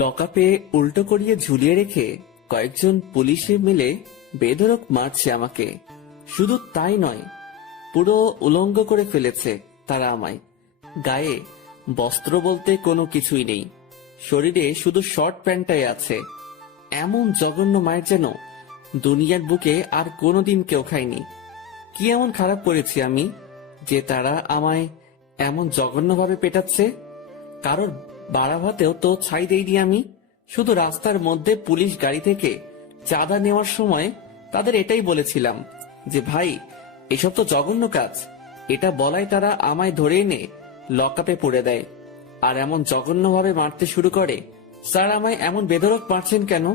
লকআপে উল্টো করিয়ে ঝুলিয়ে রেখে কয়েকজন পুলিশে মিলে বেধড়ক মারছে আমাকে। শুধু তাই নয়, পুরো উলঙ্গ করে ফেলেছে তারা আমায়। গায়ে বস্ত্র বলতে কোনো কিছুই নেই, শরীরে শুধু শর্ট প্যান্টটাই আছে। এমন জঘন্য মায়ের যেন দুনিয়ার বুকে আর কোনোদিন কেউ খায়নি। কি এমন খারাপ করেছি আমি যে তারা আমায় এমন জঘন্যভাবে পেটাচ্ছে? কারোর বাড়া ভাতেও তো ছাই দেইনি আমি। শুধু রাস্তার মধ্যে পুলিশ গাড়ি থেকে চাঁদা নেওয়ার সময় তাদের এটাই বলেছিলাম যে ভাই, এসব তো জঘন্য কাজ। এটা বলাই তারা আমায় ধরে এনে লকআপে পুরে দেয় আর এমন জঘন্যভাবে মারতে শুরু করে। স্যার, আমায় এমন বেধড়ক মারছেন কেন?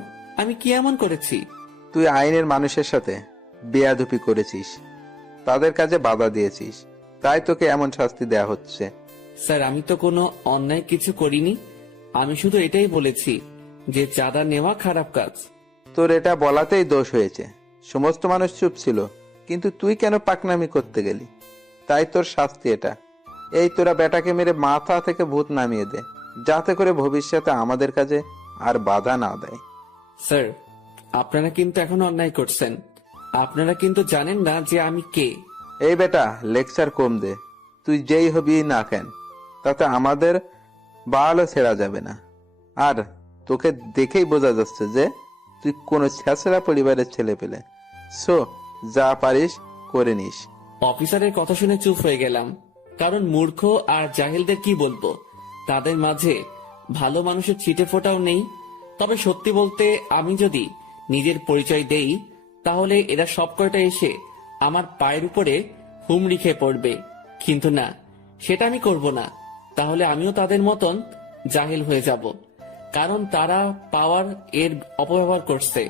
আমি কি এমন করেছি? তুই আইনের মানুষের সাথে বেয়াদবি করেছিস, তাদের কাজে বাধা দিয়েছিস, তাই তোকে এমন শাস্তি দেয়া হচ্ছে। স্যার, আমি তো কোনো অন্যায় কিছু করিনি। আমি শুধু এটাই বলেছি যে চাঁদা নেওয়া খারাপ কাজ। তোর এটা বলাতেই দোষ হয়েছে। সমস্ত মানুষ চুপ ছিল, কিন্তু তুই কেন পাকনামি করতে গেলি? তাই তোর শাস্তি এটা। এই তোরা বেটাকে মেরে মাথা থেকে ভূত নামিয়ে দে, যাতে করে ভবিষ্যতে আমাদের কাজে আর বাধা না দেয়। স্যার, আপনারা কিন্তু এখন অন্যায় করছেন। আপনারা কিন্তু জানেন না যে আমি কে। এই বেটা, লেকচার কম দে। তুই যেই হবি না কেন, তাতে আমাদের বালও ছেড়া যাবে না। আর তোকে দেখেই বোঝা যাচ্ছে যে তুই কোনো ছেঁচড়া পরিবারের ছেলে পেলে। সো যা পারিস করে নিস। অফিসারের কথা শুনে চুপ হয়ে গেলাম, কারণ মূর্খ আর জাহেলদের কি বলবো, তাদের মাঝে ভালো মানুষের ছিটে ফোটাও নেই। তবে সত্যি বলতে, আমি যদি নিজের পরিচয় দেই তাহলে এরা সব কয়টা এসে আমার পায়ের উপরে হুমড়ি খেয়ে পড়বে। কিন্তু না, সেটা আমি করব না। তাহলে আমিও তাদের মতন জাহেল হয়ে যাব, কারণ তারা পাওয়ার এর অপব্যবহার করছে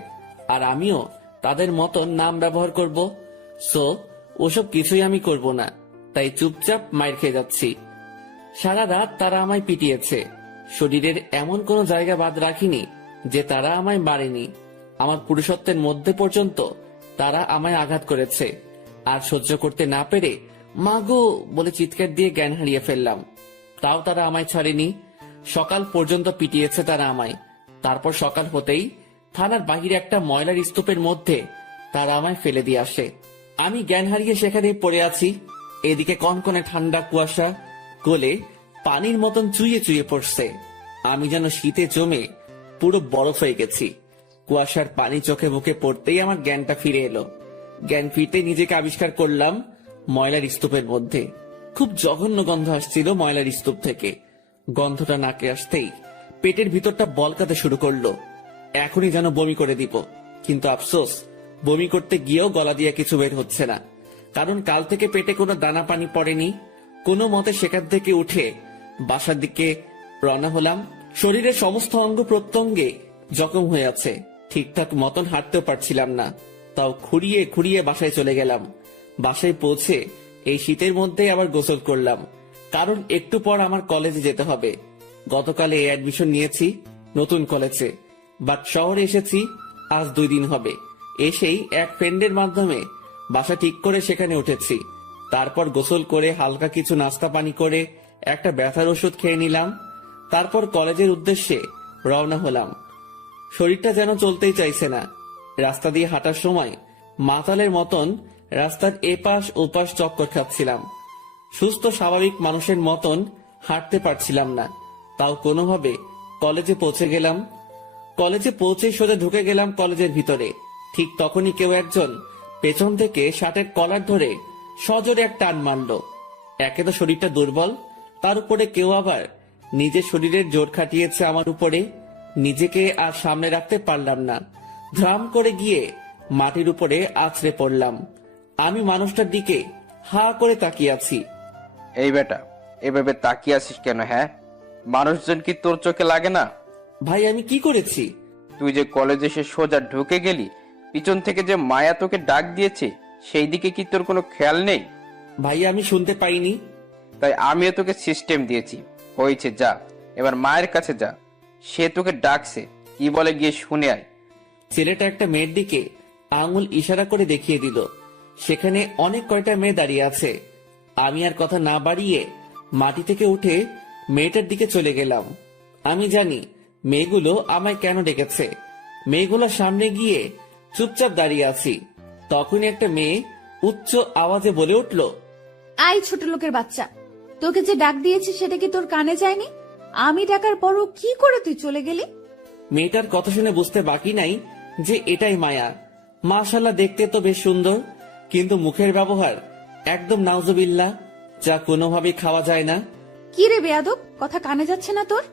আর আমিও তাদের মতন নাম ব্যবহার করব। সো ওসব কিছুই আমি করব না, তাই চুপচাপ মাইর খেয়ে যাচ্ছি। সারা রাত তারা আমায় পিটিয়েছে, শরীরের এমন কোনো জায়গা বাদ রাখিনি যে তারা আমায় মারেনি। আমার পুরুষত্বের মধ্যে পর্যন্ত তারা আমায় আঘাত করেছে, আর সহ্য করতে না পেরে মাগো বলে চিৎকার দিয়ে জ্ঞান হারিয়ে ফেললাম। তাও তারা আমায় ছাড়েনি। সকাল পর্যন্ত পিটিয়েছে তারা আমায়। তারপর সকাল হতেই থানার বাহিরে একটা ময়লার স্তূপের মধ্যে তারা আমায় ফেলে দিয়ে আসে। আমি জ্ঞান হারিয়ে সেখানে পড়ে আছি। এদিকে কনকনে ঠান্ডা কুয়াশা গলে পানির মতন চুইয়ে চুইয়ে পড়ছে। আমি যেন শীতে জমে পুরো বরফ হয়ে গেছি। কুয়াশার পানি চোখে মুখে পড়তেই আমার জ্ঞানটা ফিরে এলো। জ্ঞান ফিরতে নিজেকে আবিষ্কার করলাম ময়লার স্তূপের মধ্যে। খুব জঘন্য গন্ধ আসছিল ময়লার স্তূপ থেকে। গন্ধটা নাকে আসতেই পেটের ভিতরটা বলকাতে শুরু করলো। এখনই যেন বমি করে দিব, কিন্তু আফসোস, বমি করতে গিয়েও গলা দিয়ে কিছু বের হচ্ছে না, কারণ কাল থেকে পেটে কোনো দানা পানি পড়েনি। কোনো মতে সেখান থেকে উঠে বাসার দিকে রওনা হলাম। শরীরের সমস্ত অঙ্গ প্রত্যঙ্গে জখম হয়ে আছে, ঠিকঠাক মতন হাঁটতেও পারছিলাম না। তাও খুঁড়িয়ে খুঁড়িয়ে বাসায় চলে গেলাম। বাসায় পৌঁছে এই শীতের মধ্যে আবার গোসল করলাম, কারণ একটু পর আমার কলেজে যেতে হবে। গতকালে অ্যাডমিশন নিয়েছি নতুন কলেজে, বাট শহরে এসেছি আজ 2 দিন হবে। এসেই এক ফ্রেন্ডের মাধ্যমে বাসা ঠিক করে সেখানে উঠেছি। তারপর গোসল করে হালকা কিছু নাস্তা পানি করে একটা ব্যথার ওষুধ খেয়ে নিলাম। তারপর কলেজের উদ্দেশ্যে রওনা হলাম। শরীরটা যেন চলতেই চাইছে না। রাস্তা দিয়ে হাঁটার সময় মাতালের মতন রাস্তার এপাশ ওপাশ চক্কর খাচ্ছিলাম। সুস্থ স্বাভাবিক মানুষের মতন হাঁটতে পারছিলাম না। তাও কোনোভাবে কলেজে পৌঁছে গেলাম। কলেজে পৌঁছে সোজা ঢুকে গেলাম কলেজের ভিতরে। ঠিক তখনই কেউ একজন পেছন থেকে শার্টের কলার ধরে সজোরে এক টান মারল। একে তো শরীরটা দুর্বল, তার উপরে কেউ আবার নিজের শরীরের জোর খাটিয়েছে আমার উপরে। নিজেকে আর সামনে রাখতে পারলাম না, ধ্রাম করে গিয়ে মাটির উপরে আছড়ে পড়লাম। আমি মানুষটার দিকে হা করে তাকিয়ে আছি। এই বেটা, এভাবে তাকিয়ে আছিস কেন? হ্যাঁ, মানুষজন কি তোর চোখে লাগে না? ভাই, আমি কি করেছি? তুই যে কলেজে এসে সোজা ঢুকে গেলি, পিছন থেকে যে মায়া তোকে ডাক দিয়েছে সেই দিকে কি তোর কোনো খেয়াল নেই? ভাই, আমি শুনতে পাইনি। তাই আমিও তোকে সিস্টেম দিয়েছি। হয়েছে, যা এবার মায়ের কাছে যা, সে তোকে ডাকছে, কি বলে গিয়ে শুনে আয়। ছেলেটা একটা মেয়ের দিকে আঙুল ইশারা করে দেখিয়ে দিল। সেখানে অনেক কয়টা মেয়ে দাঁড়িয়ে আছে। আমি আর কথা না বাড়িয়ে মাটি থেকে উঠে মেয়েটার দিকে চলে গেলাম। আমি জানি মেয়েগুলো আমায় কেন ডেকেছে। মেয়েগুলোর সামনে গিয়ে চুপচাপ দাঁড়িয়ে আছি। তখনই একটা মেয়ে উচ্চ আওয়াজে বলে উঠল, আই ছোট লোকের বাচ্চা, তোকে যে ডাক দিয়েছি সেটা কি তোর কানে যায়নি? আমি ডাকার পরও কি করে তুই চলে গেলি? মেয়েটার কথা শুনে বুঝতে বাকি নাই যে এটাই মায়া। মাশাআল্লাহ, দেখতে তো বেশ সুন্দর, কিন্তু মুখের ব্যবহার একদম নাউজুবিল্লাহ, যা কোনোভাবেই খাওয়া যায় না। কি রে বেয়াদব, কথা কানে যাচ্ছে না তোর?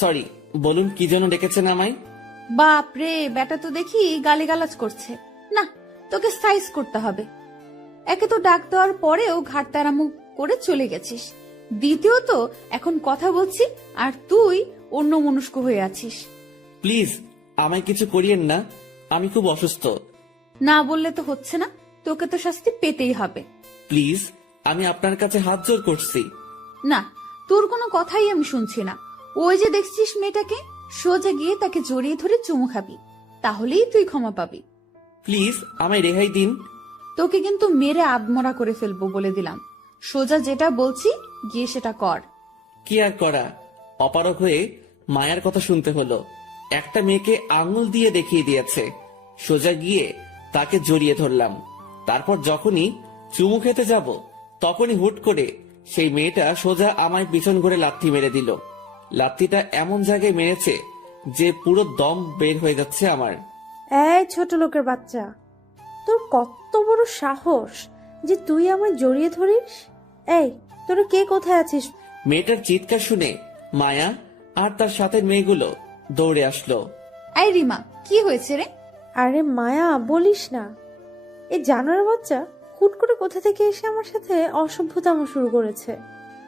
সরি, বলুন কি জন্য ডেকেছেন আমায়? বাপ রে, বেটা তো দেখি গালিগালাজ করছে। না, তোকে সাইজ করতে হবে। একে তো ডাক দেওয়ার পরেও ঘাট তারামুখ করে চলে গেছিস, দ্বিতীয়ত এখন কথা বলছি আর তুই অন্য মনস্ক হয়ে আছিস। প্লিজ আমায় কিছু করিয়েন না, আমি খুব অসুস্থ। না বললে তো হচ্ছে না, তোকে তো শাস্তি পেতেই হবে। প্লিজ, আমি আপনার কাছে হাত জোর করছি। না, তোর কোনো কথাই আমি শুনছি না। ওই যে দেখছিস মেয়েটাকে, সোজা গিয়ে তাকে জড়িয়ে ধরে চুমু খাবি, তাহলেই তুই ক্ষমা পাবি। প্লিজ আমায় রেহাই দিন। তোকে কিন্তু মেরে আদমরা করে ফেলবো বলে দিলাম। সোজা যেটা বলছি গিয়ে সেটা কর। কি আর করা, অপারগ হয়ে মায়ার কথা শুনতে হলো। একটা মেয়েকে আঙুল দিয়ে দেখিয়ে দিয়েছে, সোজা গিয়ে তাকে জড়িয়ে ধরলাম। তারপর যখনই চুমু খেতে যাব, তখনই হুট করে সেই মেয়েটা সোজা আমায় পিছন ঘুরে লাথি মেরে দিল। লাথিটা এমন জায়গায় মেরেছে যে পুরো দম বের হয়ে যাচ্ছে আমার। এই ছোট লোকের বাচ্চা, তোর কত বড় সাহস যে তুই আমায় জড়িয়ে ধরিস? এই, তোরা কে কোথায় আছিস? মেয়েটার চিৎকার শুনে মায়া আর তার সাথে মেয়েগুলো দৌড়ে আসলো। এই রিমা, কি হয়েছে রে? আরে মায়া, বলিস না, এই জানোয়ার বাচ্চা হুট করে কোথা থেকে এসে আমার সাথে অসভ্যতাম শুরু করেছে।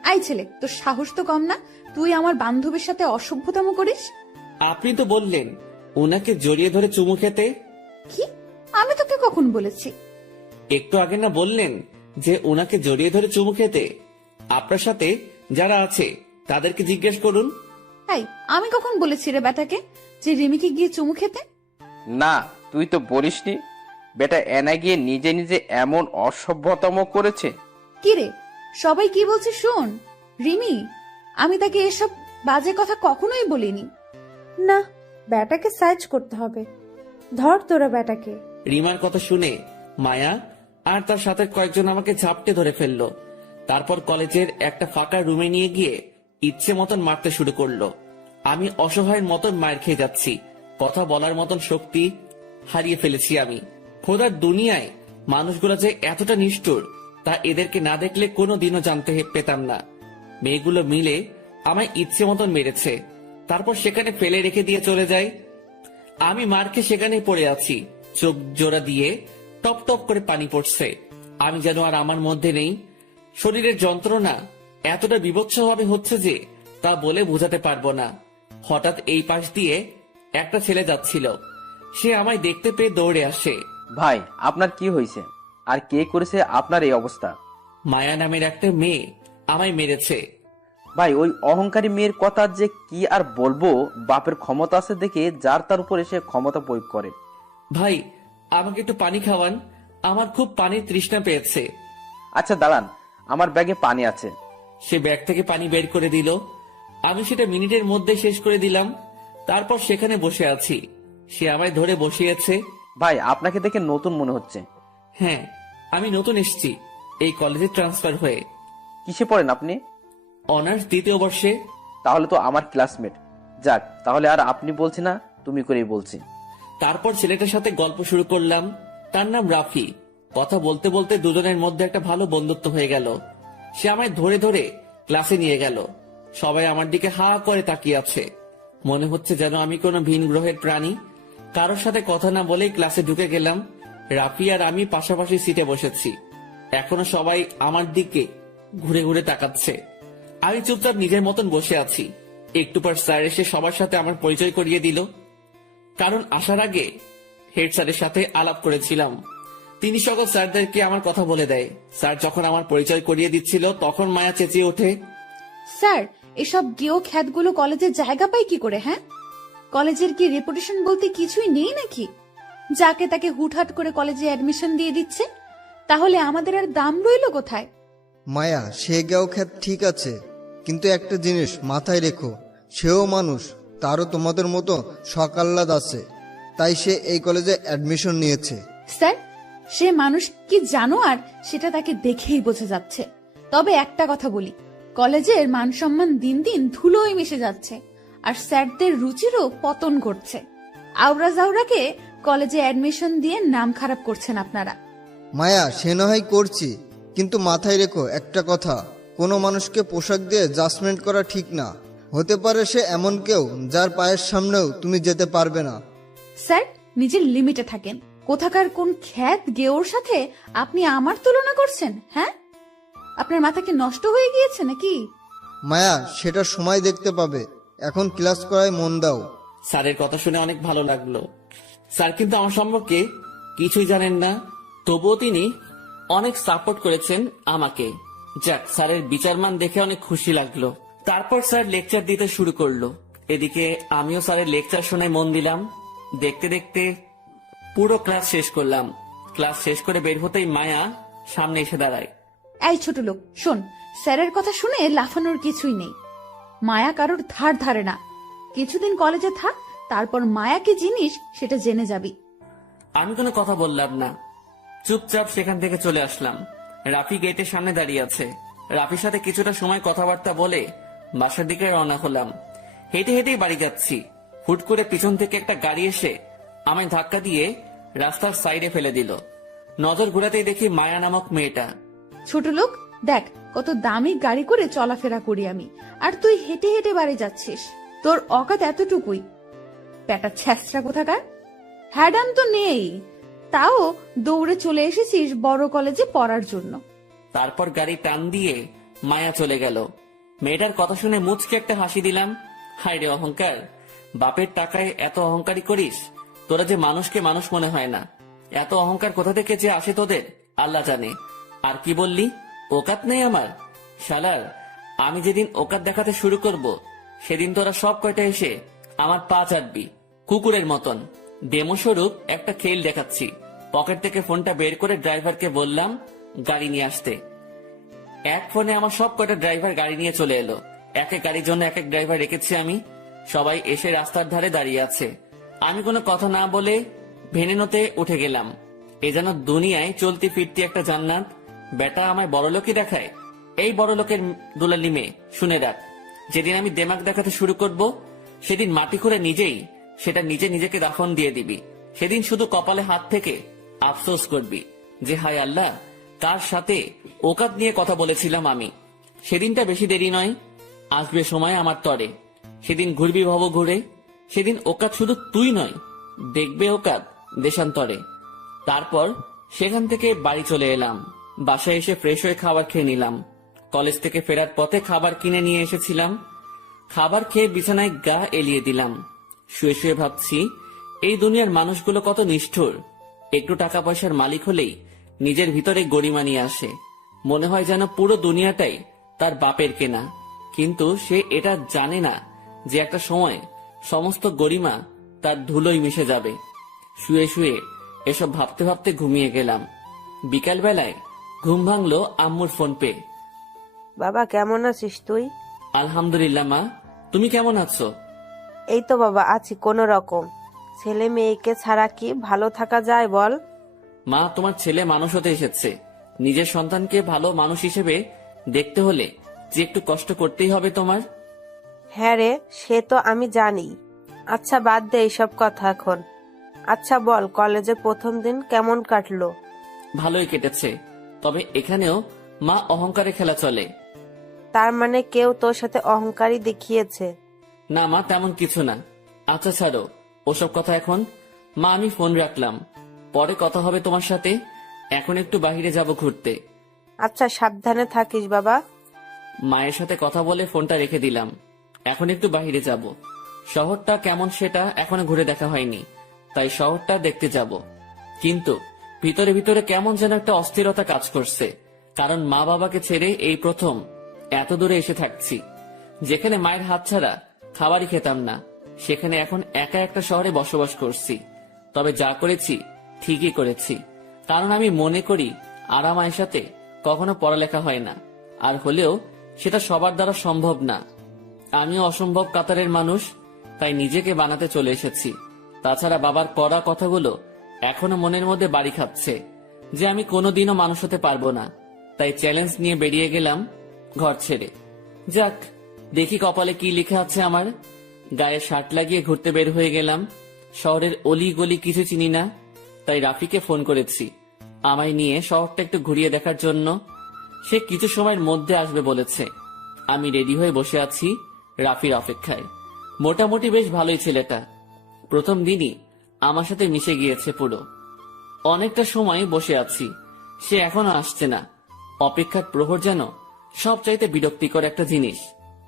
আই ছেলে, তোর সাহস তো কম না, তুই আমার বান্ধবীর সাথে অসভ্যতাম করিস। আপনি তো বললেন ওনাকে জড়িয়ে ধরে চুমু খেতে। কি? আমি তোকে কখন বলেছি? একটু আগে না বললেন যে ওনাকে জড়িয়ে ধরে চুমু খেতে? আপনার সাথে যারা আছে তাদেরকে জিজ্ঞেস করুন। এই, আমি কখন বলেছি রে বেটাকে যে রিমিকে গিয়ে চুমু খেতে? না, তুই তো বলিসনি। বেটা এনা গিয়ে নিজে নিজে এমন অসভ্যতম করেছে। কি রে, সবাই কি বলছে শোন। রিমি, আমি তাকে এসব বাজে কথা কখনোই বলিনি। না, ব্যাটাকে সাইজ করতে হবে। ধর তোরা ব্যাটাকে। রিমার কথা শুনে মায়া আর তার সাথে কয়েকজন আমাকে ঝাপটে ধরে ফেললো। তারপর কলেজের একটা ফাঁকা রুমে নিয়ে গিয়ে ইচ্ছে মতন মারতে শুরু করলো। আমি অসহায়ের মতন মার খেয়ে যাচ্ছি, কথা বলার মতন শক্তি হারিয়ে ফেলেছি আমি। খোদার দুনিয়ায় মানুষগুলো যে এতটা নিষ্ঠুর তা এদেরকে না দেখলে কোনো দিনও জানতে পেতাম না। মেয়েগুলো মিলে আমায় ইচ্ছে মতন মেরেছে, তারপর সেখানে ফেলে রেখে দিয়ে চলে যায়। আমি মার খেয়ে সেখানেই পড়ে আছি, চোখ জোড়া দিয়ে টপ টপ করে পানি পড়ছে। আমি যেন আর আমার মধ্যে নেই। শরীরের যন্ত্রণা এতটা বিভৎসভাবে হচ্ছে যে তা বলে বোঝাতে পারবো না। হঠাৎ এই পাশ দিয়ে একটা ছেলে যাচ্ছিল, সে আমায় দেখতে পেয়ে দৌড়ে আসে। ভাই, আপনার কি হয়েছে? আর কে করেছে আপনার এই অবস্থা? মায়া নামের একটা মেয়ে আমায় মেরেছে। ভাই, ওই অহংকারী মেয়ের কথা যে কি আর বলবো। বাপের ক্ষমতা আছে দেখে যার তার উপর এসে ক্ষমতা প্রয়োগ করে। ভাই, আমাকে একটু পানি খাওয়ান, আমার খুব পানির তৃষ্ণা পেয়েছে। আচ্ছা দাঁড়ান, আমার ব্যাগে পানি আছে। সে ব্যাগ থেকে পানি বের করে দিল। আমি সেটা মিনিটের মধ্যে শেষ করে দিলাম। তারপর সেখানে বসে আছি, সে আমায় ধরে বসিয়েছে। ভাই, আপনাকে দেখে নতুন মনে হচ্ছে। হ্যাঁ, আমি নতুন এসেছি এই কলেজে ট্রান্সফার হয়ে। কিসে পড়েন আপনি? অনার্স দ্বিতীয় বর্ষে। তাহলে তো আমার ক্লাসমেট। যাক, তাহলে আর আপনি বলছি না, তুমি করেই বলছি। তারপর ছেলেটার সাথে গল্প শুরু করলাম। তার নাম রাফি। কথা বলতে বলতে দুজনের মধ্যে একটা ভালো বন্ধুত্ব হয়ে গেল। সে আমায় ধরে ধরে ক্লাসে নিয়ে গেল। সবাই আমার দিকে হা করে তাকিয়ে আছে, মনে হচ্ছে যেন আমি কোনো ভিন গ্রহের প্রাণী। কারোর সাথে কথা না বলেই ক্লাসে ঢুকে গেলাম। রাফি আর আমি পাশাপাশি সিটে বসেছি। এখনো সবাই আমার দিকে ঘুরে ঘুরে তাকাচ্ছে। আমি চুপচাপ নিজের মতন বসে আছি। একটু পর স্যার এসে সবার সাথে আমার পরিচয় করিয়ে দিল। কারণ আসার আগে হেড স্যারের সাথে আলাপ করেছিলাম। তিনি সকল স্যারদেরকে আমার কথা বলে দেয়। স্যার যখন আমার পরিচয় করিয়ে দিচ্ছিল তখন মায়া চেঁচিয়ে ওঠে, স্যার, এসব গেও খ্যাতগুলো কলেজের জায়গা পায় কি করে? হ্যাঁ, কলেজের কি রেপুটেশন বলতে কিছুই নেই নাকি? যাকে তাকে হুটহাট করে কলেজে অ্যাডমিশন দিয়ে দিচ্ছে, তাহলে আমাদের আর দাম রইল কোথায়? মায়া, সে গেও খ্যাত ঠিক আছে, কিন্তু একটা জিনিস মাথায় রেখো, সেও মানুষ, তারও তোমাদের মতো শখ আহ্লাদ আছে, তাই সে এই কলেজে অ্যাডমিশন নিয়েছে। স্যার, সে মানুষ কি জানো, আর সেটা তাকে দেখেই বোঝা যাচ্ছে। তবে একটা কথা বলি, কলেজের মান সম্মান দিন দিন ধুলোয় মিশে যাচ্ছে, আর স্যারদের রুচিরও পতন ঘটছে। আওরা জাওরাকে কলেজে অ্যাডমিশন দিয়ে নাম খারাপ করছেন আপনারা। মায়া, সে না হয় করছি, কিন্তু মাথায় রেখো একটা কথা, কোনো মানুষকে পোশাক দিয়ে জাজমেন্ট করা ঠিক না। হতে পারে সে এমন কেউ যার পায়ের সামনেও তুমি যেতে পারবে না। স্যার, নিজের লিমিটে থাকেন। কোথাকার কোন খ্যাত গেওর সাথে আপনি আমার তুলনা করছেন? হ্যাঁ, আপনার মাথা কি নষ্ট হয়ে গিয়েছে নাকি? মায়া, সেটা সময় দেখতে পাবে, এখন ক্লাস করায় মন দাও। স্যারের কথা শুনে অনেক ভালো লাগলো। স্যার কিন্তু আমার সম্পর্কে কিছুই জানেন না, তবুও তিনি অনেক সাপোর্ট করেছেন আমাকে। যাক, স্যারের বিচারমান দেখে অনেক খুশি লাগলো। তারপর স্যার লেকচার দিতে শুরু করলো। এদিকে আমিও স্যারের লেকচার শুনে মন দিলাম। দেখতে দেখতে পুরো ক্লাস শেষ করলাম। ক্লাস শেষ করে বের হতেই মায়া সামনে এসে দাঁড়ায়। এই ছোট লোক, শোন, স্যারের কথা শুনে লাফানোর কিছুই নেই। মায়া কারোর ধার ধারে না। কিছুদিন কলেজে থাক, তারপর মায়া কি জিনিস সেটা জেনে যাবি। আমি কোনো কথা বললাম না, চুপচাপ সেখান থেকে চলে আসলাম। রাফি গেটের সামনে দাঁড়িয়ে আছে। রাফির সাথে কিছুটা সময় কথাবার্তা বলে বাসার দিকে রওনা হলাম। হেঁটে হেঁটেই বাড়ি যাচ্ছি, হুট করে পিছন থেকে একটা গাড়ি এসে আমায় ধাক্কা দিয়ে রাস্তার সাইডে ফেলে দিল। নজর ঘুরাতেই দেখি মায়া নামক মেয়েটা। ছোট লোক, দেখ কত দামি গাড়ি করে চলাফেরা করি আমি, আর তুই হেঁটে হেঁটে বাড়ি যাচ্ছিস। তোর অকাত এতটুকুই? পেটা ছ্যাঁচড়া কোথাকার। হ্যাডাম তো নেই, তাও দৌড়ে চলে এসেছিস বড় কলেজে পড়ার জন্য। তারপর গাড়ি টান দিয়ে মায়া চলে গেল। মেয়েটার কথা শুনে মুচকে একটা হাসি দিলাম। হায় রে অহংকার, বাপের টাকায় এত অহংকারী করিস, তোরা যে মানুষকে মানুষ মনে হয় না। এত অহংকার কোথা থেকে যে আসে তোদের আল্লাহ জানে। আর কি বললি, ওকাত নেই আমার? শালার, আমি যেদিন ওকাত দেখাতে শুরু করব সেদিন তোরা সব কয়টা এসে আমার পা চাটবি কুকুরের মতন। ডেমো স্বরূপ একটা খেল দেখাচ্ছি। পকেট থেকে ফোনটা বের করে ড্রাইভারকে বললাম গাড়ি নিয়ে আসতে। এক ফোনে আমার সব কয়টা ড্রাইভার গাড়ি নিয়ে চলে এলো। এক এক গাড়ির জন্য এক এক ড্রাইভার রেখেছি আমি। সবাই এসে রাস্তার ধারে দাঁড়িয়ে আছে। আমি কোনো কথা না বলে ভেনেনোতে উঠে গেলাম। এ যেন দুনিয়ায় চলতি ফিরতি একটা জান্নাত। বেটা আমায় বড়লোকই দেখায়। এই বড়লোকের দুলালি মেয়ে, শুনে রাখ, যেদিন আমি দেমাগ দেখাতে শুরু করব সেদিন মাটি খুঁড়ে নিজেই সেটা নিজে নিজেকে দাফন দিয়ে দিবি। সেদিন শুধু কপালে হাত থেকে আফসোস করবি যে হায় আল্লাহ, কার সাথে ওকাত নিয়ে কথা বলেছিলাম আমি। সেদিনটা বেশি দেরি নয়, আসবে সময় আমার তরে। সেদিন ঘুরবি ভব ঘুরে। সেদিন ওকাত শুধু তুই নয়, দেখবে ওকাত দেশান্তরে। তারপর সেখান থেকে বাড়ি চলে এলাম। বাসায় এসে ফ্রেশ হয়ে খাবার খেয়ে নিলাম। কলেজ থেকে ফেরার পথে খাবার কিনে নিয়ে এসেছিলাম। খাবার খেয়ে বিছানায় গা এলিয়ে দিলাম। শুয়ে শুয়ে ভাবছি, এই দুনিয়ার মানুষগুলো কত নিষ্ঠুর। একটু টাকা পয়সার মালিক হলেই নিজের ভিতরে গরিমা নিয়ে আসে। মনে হয় যেন পুরো দুনিয়াটাই তার বাপের কেনা। কিন্তু সে এটা জানে না যে একটা সময় সমস্ত গরিমা তার ধুলোয় মিশে যাবে। শুয়ে শুয়ে এসব ভাবতে ভাবতে ঘুমিয়ে গেলাম। বিকাল বেলায় ঘুম ভাঙলো আম্মুর ফোন পেয়ে। বাবা, কেমন আছিস তুই? আলহামদুলিল্লাহ মা, তুমি কেমন আছো? এই তো বাবা, আছি কোনো রকম। ছেলে মেয়েকে ছাড়া কি ভালো থাকা যায় বল? মা, তোমার ছেলে মানুষ হতে এসেছে। নিজের সন্তানকে ভালো মানুষ হিসেবে দেখতে হলে যে একটু কষ্ট করতেই হবে তোমার। হ্যাঁ রে, সে তো আমি জানি। আচ্ছা, বাদ দে এইসব কথা এখন। আচ্ছা বল, কলেজের প্রথম দিন কেমন কাটলো? ভালোই কেটেছে, তবে এখানেও মা অহংকারে খেলা চলে। তার মানে কেউ তোর সাথে অহংকারী দেখিয়েছে? না মা, তেমন কিছু না। আচ্ছা ছাড়ো ওসব কথা এখন। মা, আমি ফোন রাখলাম, পরে কথা হবে তোমার সাথে। এখন একটু বাইরে যাব ঘুরতে। আচ্ছা, সাবধানে থাকিস বাবা। মায়ের সাথে কথা বলে ফোনটা রেখে দিলাম। এখন একটু বাইরে যাব। শহরটা কেমন সেটা এখনো ঘুরে দেখা হয়নি, তাই শহরটা দেখতে যাব। কিন্তু ভিতরে ভিতরে কেমন যেন একটা অস্থিরতা কাজ করছে, কারণ মা বাবাকে ছেড়ে এই প্রথম এত দূরে এসে থাকছি। যেখানে মায়ের হাত ছাড়া খাবারই খেতাম না, সেখানে এখন একা একটা শহরে বসবাস করছি। তবে যা করেছি ঠিকই করেছি, কারণ আমি মনে করি আরামায়ের সাথে কখনো পড়ালেখা হয় না, আর হলেও সেটা সবার দ্বারা সম্ভব না। আমিও অসম্ভব কাতারের মানুষ, তাই নিজেকে বানাতে চলে এসেছি। তাছাড়া বাবার কড়া কথাগুলো এখনো মনের মধ্যে বাড়ি খাচ্ছে যে আমি কোনোদিনও মানুষ হতে পারবো না। তাই চ্যালেঞ্জ নিয়ে বেরিয়ে গেলাম ঘর ছেড়ে। যাক, দেখি কপালে কি লেখা আছে আমার। গায়ে শার্ট লাগিয়ে ঘুরতে বের হয়ে গেলাম। শহরের অলি গলি কিছু চিনি না, তাই রাফিকে ফোন করেছি আমায় নিয়ে শহরটা একটু ঘুরিয়ে দেখার জন্য। সে কিছু সময়ের মধ্যে আসবে বলেছে। আমি রেডি হয়ে বসে আছি রাফির অপেক্ষায়। মোটামুটি বেশ ভালোই ছেলেটা। প্রথম দিনই আমার সাথে মিশে গিয়েছে পুরো। অনেকটা সময় বসে আছি, সে এখনো আসছে না। অপেক্ষার প্রহর যেন সবচাইতে বিরক্তিকর একটা জিনিস।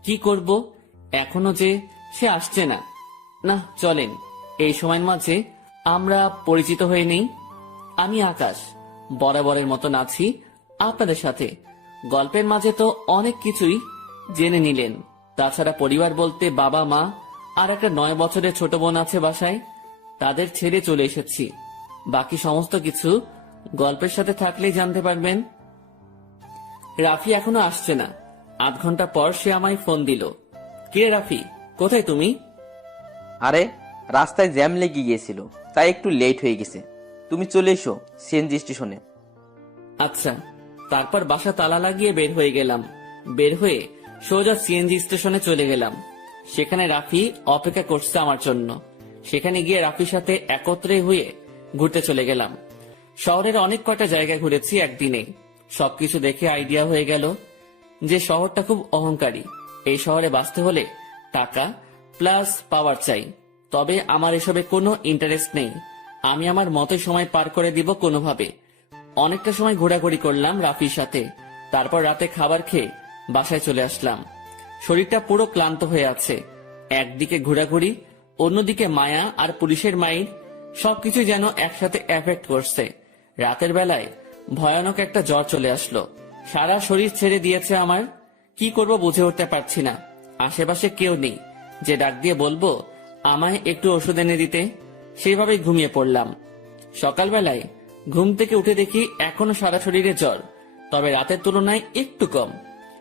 কি করব এখনো যে সে আসছে না। না চলেন এই সময়ের মাঝে আমরা পরিচিত হয়ে নেই। আমি আকাশ, বরাবরের মতন আছি আপনাদের সাথে। গল্পের মাঝে তো অনেক কিছুই জেনে নিলেন। তাছাড়া পরিবার বলতে বাবা মা আর একটা 9 বছরের ছোট বোন আছে বাসায়, তাদের ছেড়ে চলে এসেছি। বাকি সমস্ত কিছু গল্পের সাথে থাকলেই জানতে পারবেন। রাফি এখনো আসছে না। আধ ঘন্টা পর সে আমায় ফোন দিল। কে রাফি, কোথায় তুমি? আরে রাস্তায় জ্যাম লেগে গিয়েছিল, তাই একটু লেট হয়ে গেছে। তুমি চলে এসো সিএনজি স্টেশনে। আচ্ছা। তারপর বাসা তালা লাগিয়ে বের হয়ে গেলাম। বের হয়ে সোজা সিএনজি স্টেশনে চলে গেলাম। সেখানে রাফি অপেক্ষা করছে আমার জন্য। সেখানে গিয়ে রাফির সাথে একত্রে হয়ে ঘুরতে চলে গেলাম। শহরের অনেক কয়টা জায়গায় ঘুরেছি একদিনে। সবকিছু দেখে আইডিয়া হয়ে গেল যে শহরটা খুব অহংকারী। এই শহরে বাঁচতে হলে টাকা প্লাস পাওয়ার চাই। তবে আমার এসবে কোনো ইন্টারেস্ট নেই। আমি আমার মতোই সময় পার করে দিব কোনোভাবে। অনেকটা সময় ঘোরাঘুরি করলাম রাফির সাথে। তারপর রাতে খাবার খেয়ে বাসায় চলে আসলাম। শরীরটা পুরো ক্লান্ত হয়ে আছে। একদিকে ঘোরাঘুরি, অন্যদিকে মায়া আর পুলিশের মাইর, সবকিছু যেন একসাথে এফেক্ট করছে। রাতের বেলায় ভয়ানক একটা জ্বর চলে আসলো। সারা শরীর ছেড়ে দিয়েছে আমার। কি করব বুঝে উঠতে পারছি না। আশেপাশে কেউ নেই যে ডাক দিয়ে বলবো আমায় একটু ওষুধ এনে দিতে। সেইভাবেই ঘুমিয়ে পড়লাম। সকালবেলায় ঘুম থেকে উঠে দেখি এখনো সারা শরীরে জ্বর, তবে রাতের তুলনায় একটু কম।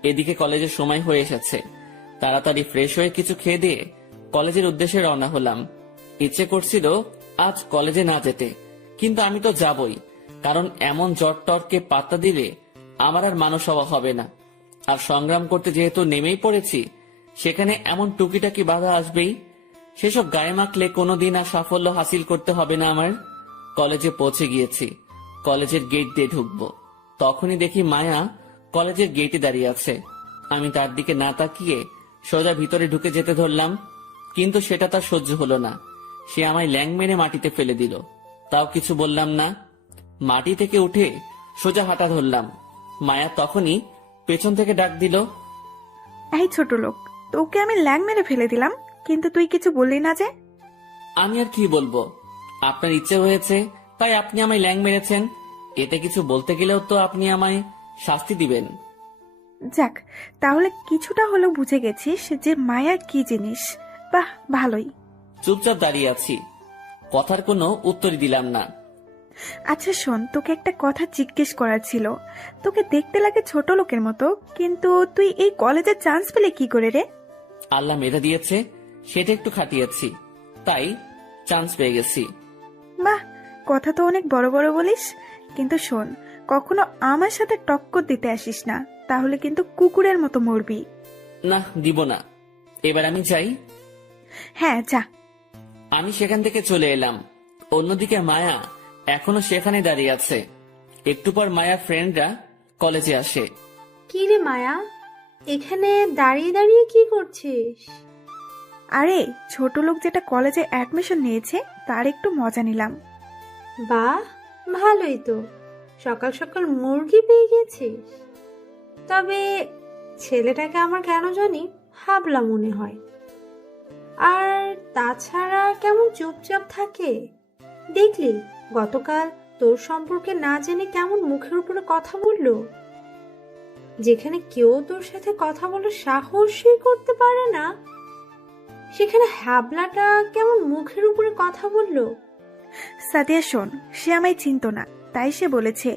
এদিকে কলেজের সময় হয়ে এসেছে। তাড়াতাড়ি ফ্রেশ হয়ে কিছু খেয়ে দিয়ে কলেজের উদ্দেশ্যে রওনা হলাম। ইচ্ছে করছিল আজ কলেজে না যেতে, কিন্তু আমি তো যাবই। কারণ এমন জ্বর টরকে পাত্তা দিলে আমার আর মানুষ হওয়া হবে না। আর সংগ্রাম করতে যেহেতু নেমেই পড়েছি, সেখানে এমন টুকিটাকি বাধা আসবেই। সেসব গায়ে মাখলে কোনোদিন আর সাফল্য হাসিল করতে হবে না আমার। কলেজে পৌঁছে গিয়েছি। কলেজের গেট দিয়ে ঢুকবো, তখনই দেখি মায়া কলেজের গেটে দাঁড়িয়ে আছে। আমি তার দিকে না তাকিয়ে সোজা ভিতরে ঢুকে যেতে ধরলাম, কিন্তু সেটা তার সহ্য হলো না। সে আমায় ল্যাং মেরে মাটিতে ফেলে দিল। তাও কিছু বললাম না। মাটি থেকে উঠে সোজা হাঁটা ধরলাম। মায়া তখনই পেছন থেকে ডাক দিল, এই ছোট লোক, তোকে আমি ল্যাং মেরে ফেলে দিলাম, কিন্তু তুই কিছু বললি না যে? আমি আর কি বলবো? আপনার ইচ্ছে হয়েছে তাই আপনি আমায় ল্যাং মেরেছেন। এতে কিছু বলতে গেলেও তো আপনি আমায় শাস্তি দিবেন। যাক, তাহলে কিছুটা হলেও বুঝে গেছিস যে মায়া কি জিনিস। বাহ, ভালোই। চুপচাপ দাঁড়িয়ে আছি, কথার কোনো উত্তরই দিলাম না। আচ্ছা শোন, তোকে একটা কথা জিজ্ঞেস করার ছিল। তোকে দেখতে লাগে ছোট লোকের মতো, কিন্তু তুই এই কলেজে চান্স পেলে কি করে রে? আল্লাহ মেধা দিয়েছে, সেটা একটু খাটিয়েছি, তাই চান্স পেয়ে গেছি। বাহ, কথা তো অনেক বড় বড় বলিস। কিন্তু শোন, কখনো আমার সাথে টক্কর দিতে আসিস না, তাহলে কিন্তু কুকুরের মতো মরবি। না, দিব না। এবার আমি যাই। হ্যাঁ, যা। আমি সেখান থেকে চলে এলাম। অন্যদিকে মায়া এখনো সেখানে দাঁড়িয়ে আছে। একটু পর মায়া ফ্রেন্ডরা কলেজে আসে। কি রে মায়া, এখানে দাঁড়িয়ে দাঁড়িয়ে কি করছিস? আরে ছোট লোক যেটা কলেজে অ্যাডমিশন নিয়েছে, তার একটু মজা নিলাম। বাহ, ভালোই তো। সকাল সকাল মুরগি পেয়ে গেছিস। তবে ছেলেটাকে আমার কেন জানি হাবলা মনে হয়। আর তাছাড়া কেমন চুপচাপ থাকে। দেখলি গতকাল তোর সম্পর্কে না জেনে কেমন মুখের উপরে কথা বললো। যেখানে কেউ তোর সাথে কথা বলার সাহসই করতে পারে না, সেখানে হ্যাবলাটা কেমন মুখের উপরে কথা বললো। সাদিয়া শোন, সে আমায় চিনত না, তাই সে বলেছে।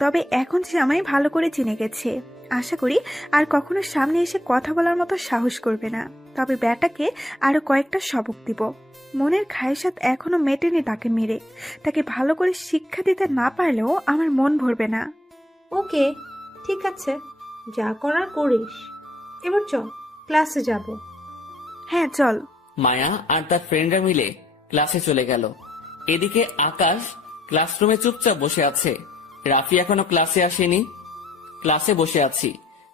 তবে এখন সে আমায় ভালো করে চিনে গেছে। আশা করি আর কখনো সামনে এসে কথা বলার মতো সাহস করবে না। তবে ব্যাটাকে আরো কয়েকটা সবক দিব। মনের খায়সাত এখনো মেটেনি তাকে মেরে। তাকে ভালো করে শিক্ষা দিতে না পারলেও আমার মন ভরবে না। ওকে, ঠিক আছে, যা করার করিস। এবার চল, ক্লাসে যাব। হ্যাঁ চল। মায়া আর তার ফ্রেন্ডরা মিলে ক্লাসে চলে গেল। এদিকে আকাশ ক্লাসরুমে চুপচাপ বসে আছে। রাফি এখনো ক্লাসে আসেনি। ক্লাসে বসে আছি,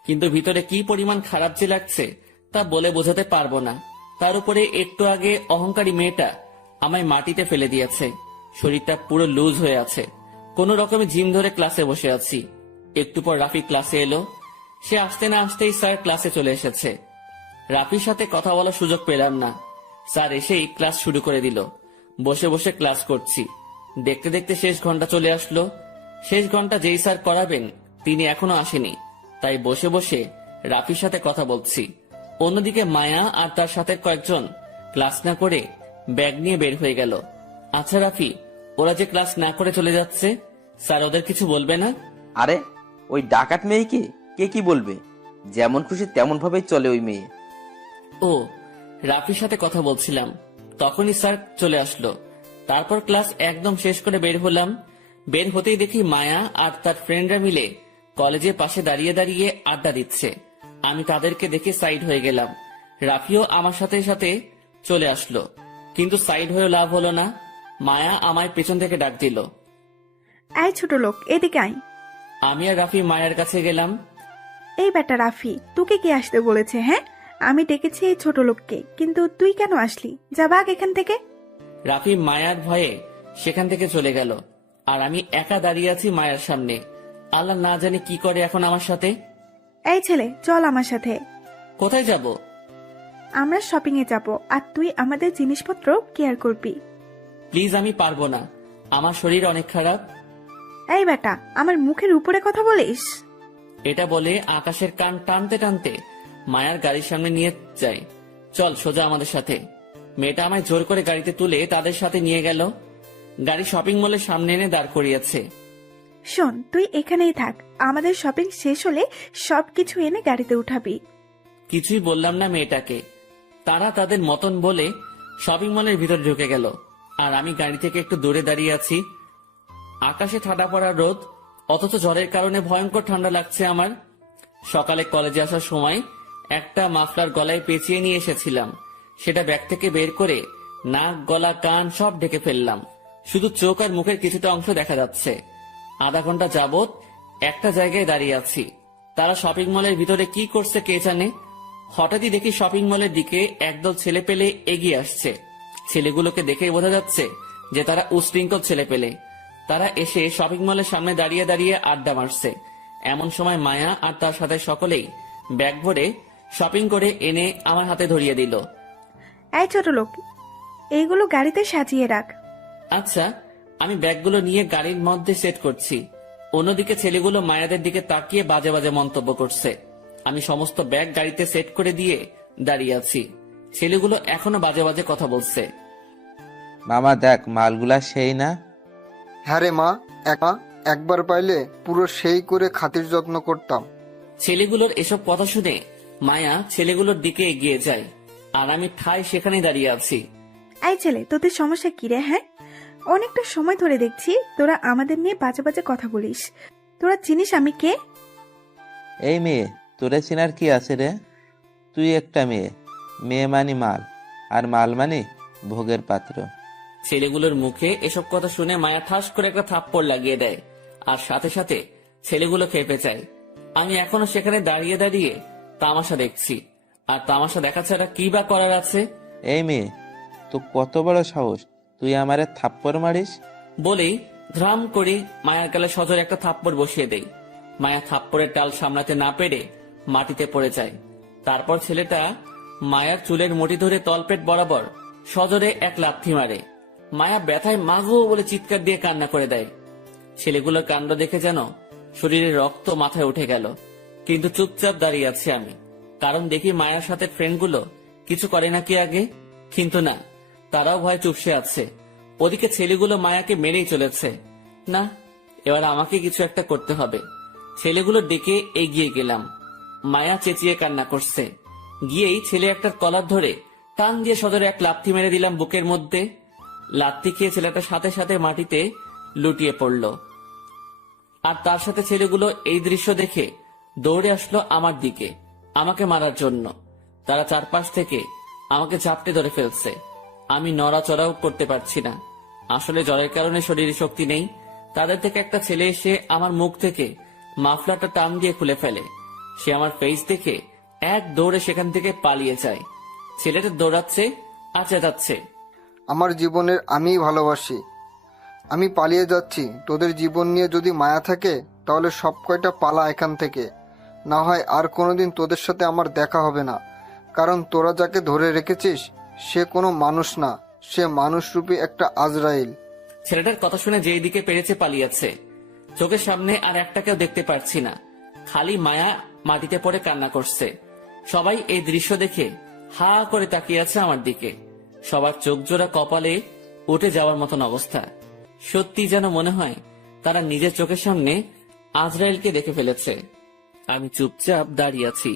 কিন্তু ভিতরে কি পরিমাণ খারাপ যে লাগছে তা বলে বোঝাতে পারবো না। তার উপরে একটু আগে অহংকারী মেয়েটা আমায় মাটিতে ফেলে দিয়েছে। শরীরটা পুরো লুজ হয়ে আছে। কোন রকমে জিম ধরে ক্লাসে বসে আছি। একটু পর রাফি ক্লাসে এলো। সে আসতে না আসতেই স্যার ক্লাসে চলে এসেছে। রাফির সাথে কথা বলার সুযোগ পেলাম না। স্যার এসেই ক্লাস শুরু করে দিল। বসে বসে ক্লাস করছি। দেখতে দেখতে শেষ ঘন্টা চলে আসলো। শেষ ঘন্টা যেই স্যার করাবেন তিনি এখনো আসেনি, তাই বসে বসে রাফির সাথে কথা বলছি। অন্যদিকে মায়া আর তার সাথে কয়েকজন ক্লাস না করে ব্যাগ নিয়ে বের হয়ে গেল। আচ্ছা রাফি, ওরা যে ক্লাস না করে চলে যাচ্ছে, স্যার ওদের কিছু বলবে না? আরে ওই ডাকাত মেয়েকে কে কি বলবে? যেমন খুশি তেমন ভাবেই চলে ওই মেয়ে। ও, রাফির সাথে কথা বলছিলাম, তখনই স্যার চলে আসলো। তারপর ক্লাস একদম শেষ করে বের হলাম। বের হতেই দেখি মায়া আর তার ফ্রেন্ডরা মিলে কলেজের পাশে দাঁড়িয়ে দাঁড়িয়ে আড্ডা দিচ্ছে। আমি তাদেরকে দেখে সাইড হয়ে গেলাম। রাফিও আমার সাথে সাথে চলে আসলো, কিন্তু সাইড হয়ে লাভ হলো না। মায়া আমায় পেছন থেকে ডাক দিল। এই ছোট লোক, এদিকে আয়। আমি আর রাফি মায়ের কাছে গেলাম। এই বেটা রাফি, তোকে কে আসতে বলেছে? হ্যাঁ, আমি ডেকেছি এই ছোট লোককে, কিন্তু তুই কেন আসলি? যা ভাগ এখান থেকে। রাফি মায়ার ভয়ে সেখান থেকে চলে গেল, আর আমি একা দাঁড়িয়ে আছি মায়ের সামনে। আল্লাহ না জানে কি করে এখন আমার সাথে। এই ছেলে, চল আমার সাথে। কোথায় যাব? আমরা শপিং এ যাব, আর তুই আমাদের জিনিসপত্র কেয়ার করবি। প্লিজ, আমি পারবো না, আমার শরীর অনেক খারাপ। এই বেটা, আমার মুখের উপরে কথা বলিস? এটা বলে আকাশের কান টানতে টানতে মায়ার গাড়ির সামনে নিয়ে যায়। চল সোজা আমাদের সাথে। মেয়েটা আমায় জোর করে গাড়িতে তুলে তাদের সাথে নিয়ে গেল। গাড়ি শপিং মলের সামনে এনে দাঁড় করিয়েছে। শোন, তুই এখানেই থাক, আমাদের শপিং শেষ হলে সবকিছু এনে গাড়িতে উঠাবি। কিছুই বললাম না মেয়েটাকে। তারা তাদের মতন বলে শপিং মলের ভিতরে ঢুকে গেল, আর আমি গাড়ি থেকে একটু দূরে দাঁড়িয়ে আছি। আকাশে ঠাডা পড়া রোদ, অথচ জ্বরের কারণে ভয়ঙ্কর ঠান্ডা লাগছে আমার। সকালে কলেজে আসার সময় একটা মাফলার গলায় পেঁচিয়ে নিয়ে এসেছিলাম। সেটা ব্যাগ থেকে বের করে নাক, গলা, কান সব ঢেকে ফেললাম। শুধু চোখ আর মুখের কিছুটা অংশ দেখা যাচ্ছে। আধা ঘন্টা যাবত একটা জায়গায় দাঁড়িয়ে আছি। তারা শপিং মলের ভিতরে কি করছে কে জানে। হঠাৎই দেখি শপিং মলের দিকে একদল ছেলে পেলে এগিয়ে আসছে। ছেলেগুলোকে দেখেই বোঝা যাচ্ছে যে তারা উশৃঙ্খল ছেলে পেলে। তারা এসে শপিং মলের সামনে দাঁড়িয়ে দাঁড়িয়ে আড্ডা মারছে। এমন সময় মায়া আর তার সাথে সকলেই ব্যাগ ভরে শপিং করে এনে আমার হাতে ধরিয়ে দিল। এই ছোট লোক, এইগুলো গাড়িতে সাজিয়ে রাখ। আচ্ছা, আমি ব্যাগগুলো নিয়ে গাড়ির মধ্যে সেট করছি। অন্যদিকে ছেলেগুলো মায়াদের দিকে তাকিয়ে বাজে বাজে মন্তব্য করছে। আমি সমস্ত ব্যাগ গাড়িতে সেট করে দিয়ে দাঁড়িয়ে আছি। ছেলেগুলো এখনো বাজে বাজে কথা বলছে। মামা দেখ, মালগুলা সেই না? হ্যাঁ রে মা, একবার পাইলে পুরো সেই করে খাতির যত্ন করতাম। ছেলেগুলোর এসব কথা শুনে মায়া ছেলেগুলোর দিকে এগিয়ে যায়, আর আমি ঠাই সেখানে দাঁড়িয়ে আছি। এই ছেলে, তোদের সমস্যা কি রে? হ্যাঁ, অনেকটা সময় ধরে দেখছি তোরা আমাদের নিয়ে বাজে বাজে কথা বলিস। তোরা চিনিস আমি কে? এই মেয়ে, তোরে চিনার কি আছে রে? তুই একটা মেয়ে, মেয়ে মানি মাল, আর মাল মানি ভোগের পাত্র। ছেলেগুলোর মুখে এসব কথা শুনে মায়া ঠাস করে একটা থাপ্পড় লাগিয়ে দেয়, আর সাথে সাথে ছেলেগুলো খেপে যায়। আমি এখনো সেখানে দাঁড়িয়ে দাঁড়িয়ে তামাশা দেখছি, আর তামাশা দেখা ছাড়া কি বা করার আছে। এই মেয়ে, তো কত বড় সাহস, তুই আমারে থাপ্পড় মারিস? বলেই ধ্রাম করে মায়ার গালে সজোরে একটা থাপ্পড় বসিয়ে দেই। মায়া থাপ্পড়ের টাল সামলাতে না পেরে মাটিতে পড়ে যায়। তারপর ছেলেটা মায়ার চুলের মুঠি ধরে তলপেট বরাবর সজোরে এক লাথি মারে। মায়া ব্যথায় মাগো বলে চিৎকার দিয়ে কান্না করে দেয়। ছেলেগুলোর কাণ্ড দেখে যেন শরীরের রক্ত মাথায় উঠে গেল, কিন্তু চুপচাপ দাঁড়িয়ে আছি আমি, কারণ দেখি মায়ার সাথে ফ্রেন্ডগুলো কিছু করে নাকি আগে, কিন্তু না, তারাও ভয় চুপসে আছে। ওদিকে ছেলেগুলো মায়াকে মেরেই চলেছে। না, এবার আমাকে কিছু একটা করতে হবে। ছেলেগুলো ডেকে এগিয়ে গেলাম। মায়া চেঁচিয়ে কান্না করছে। গিয়েই ছেলে একটা কলার ধরে টান দিয়ে সজোরে এক লাথি মেরে দিলাম বুকের মধ্যে। লাথি খেয়ে ছেলেটা সাথে সাথে মাটিতে লুটিয়ে পড়ল। আর তার সাথে ছেলেগুলো এই দৃশ্য দেখে দৌড়ে আসলো আমার দিকে, আমাকে মারার জন্য। তারা চারপাশ থেকে আমাকে ঝাপটে ধরে ফেলছে। আমি নড়াচড়াও করতে পারছি না। আসলে জ্বরের কারণে শরীরে শক্তি নেই। তাদের থেকে একটা ছেলে এসে আমার মুখ থেকে মাফলারটা টান দিয়ে খুলে ফেলে। সে আমার ফেস দেখে এক দৌড়ে সেখান থেকে পালিয়ে যায়। ছেলেটা দৌড়াচ্ছে আর চেঁচাচ্ছে, আমার জীবনের আমিই ভালোবাসি, আমি পালিয়ে যাচ্ছি। তোদের জীবন নিয়ে যদি মায়া থাকে তাহলে সব কয়টা পালা এখান থেকে, না হয় আর কোনোদিন তোদের সাথে আমার দেখা হবে না। কারণ তোরা যাকে ধরে রেখেছিস সে কোনো মানুষ না, সে মানুষরূপী একটা আজরাইল। ছেলেটার কথা শুনে যেই দিকে পেরেছে পালিয়েছে। চোখের সামনে আর একটাকেও দেখতে পারছি না, খালি মায়া মাটিতে পড়ে কান্না করছে। সবাই এই দৃশ্য দেখে হা করে তাকিয়ে আছে আমার দিকে। সবার চোখ জোড়া কপালে উঠে যাওয়ার মতন অবস্থা। সত্যি যেন মনে হয় তারা নিজের চোখের সামনে আজরাইলকে দেখে ফেলেছে। আমি চুপচাপ দাঁড়িয়ে আছি।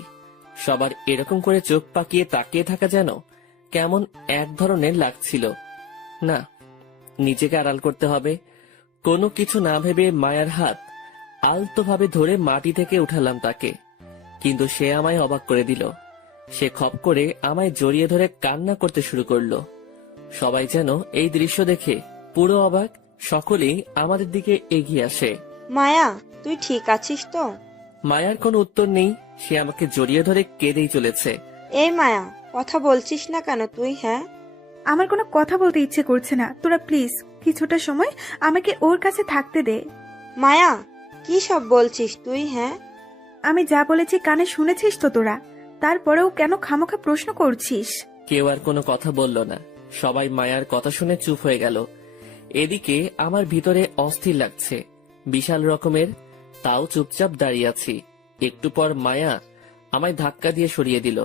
সবার এরকম করে চোখ পাকিয়ে তাকিয়ে থাকা যেন কেমন এক ধরনের লাগছিল। না, নিজেকে আড়াল করতে হবে। কোনো কিছু না ভেবে মায়ার হাত আলতোভাবে ধরে মাটি থেকে উঠালাম তাকে। কিন্তু সে আমায় অবাক করে দিল। সে খপ করে আমায় জড়িয়ে ধরে কান্না করতে শুরু করলো। সবাই যেন এই দৃশ্য দেখে পুরো অবাক। সকলেই আমাদের দিকে এগিয়ে আসে। মায়া, তুই ঠিক আছিস তো? মায়ার কোনো উত্তর নেই। সে আমাকে জড়িয়ে ধরে কেঁদেই চলেছে। এই মায়া, কথা বলছিস না কেন তুই? হ্যাঁ, আমার কোনো কথা বলতে ইচ্ছে করছে না। তোরা প্লিজ কিছুটা সময় আমাকে ওর কাছে থাকতে দে। মায়া, কি সব বলছিস তুই? হ্যাঁ, আমি যা বলেছি কানে শুনেছিস তো তোরা? তারপরেও কেন খামোখা প্রশ্ন করছিস? কেউ আর কোনো কথা বলল না। সবাই মায়ার কথা শুনে চুপ হয়ে গেল। এদিকে আমার ভিতরে অস্থির লাগছে বিশাল রকমের, তাও চুপচাপ দাঁড়িয়ে আছি। একটু পর মায়া আমায় ধাক্কা দিয়ে সরিয়ে দিল।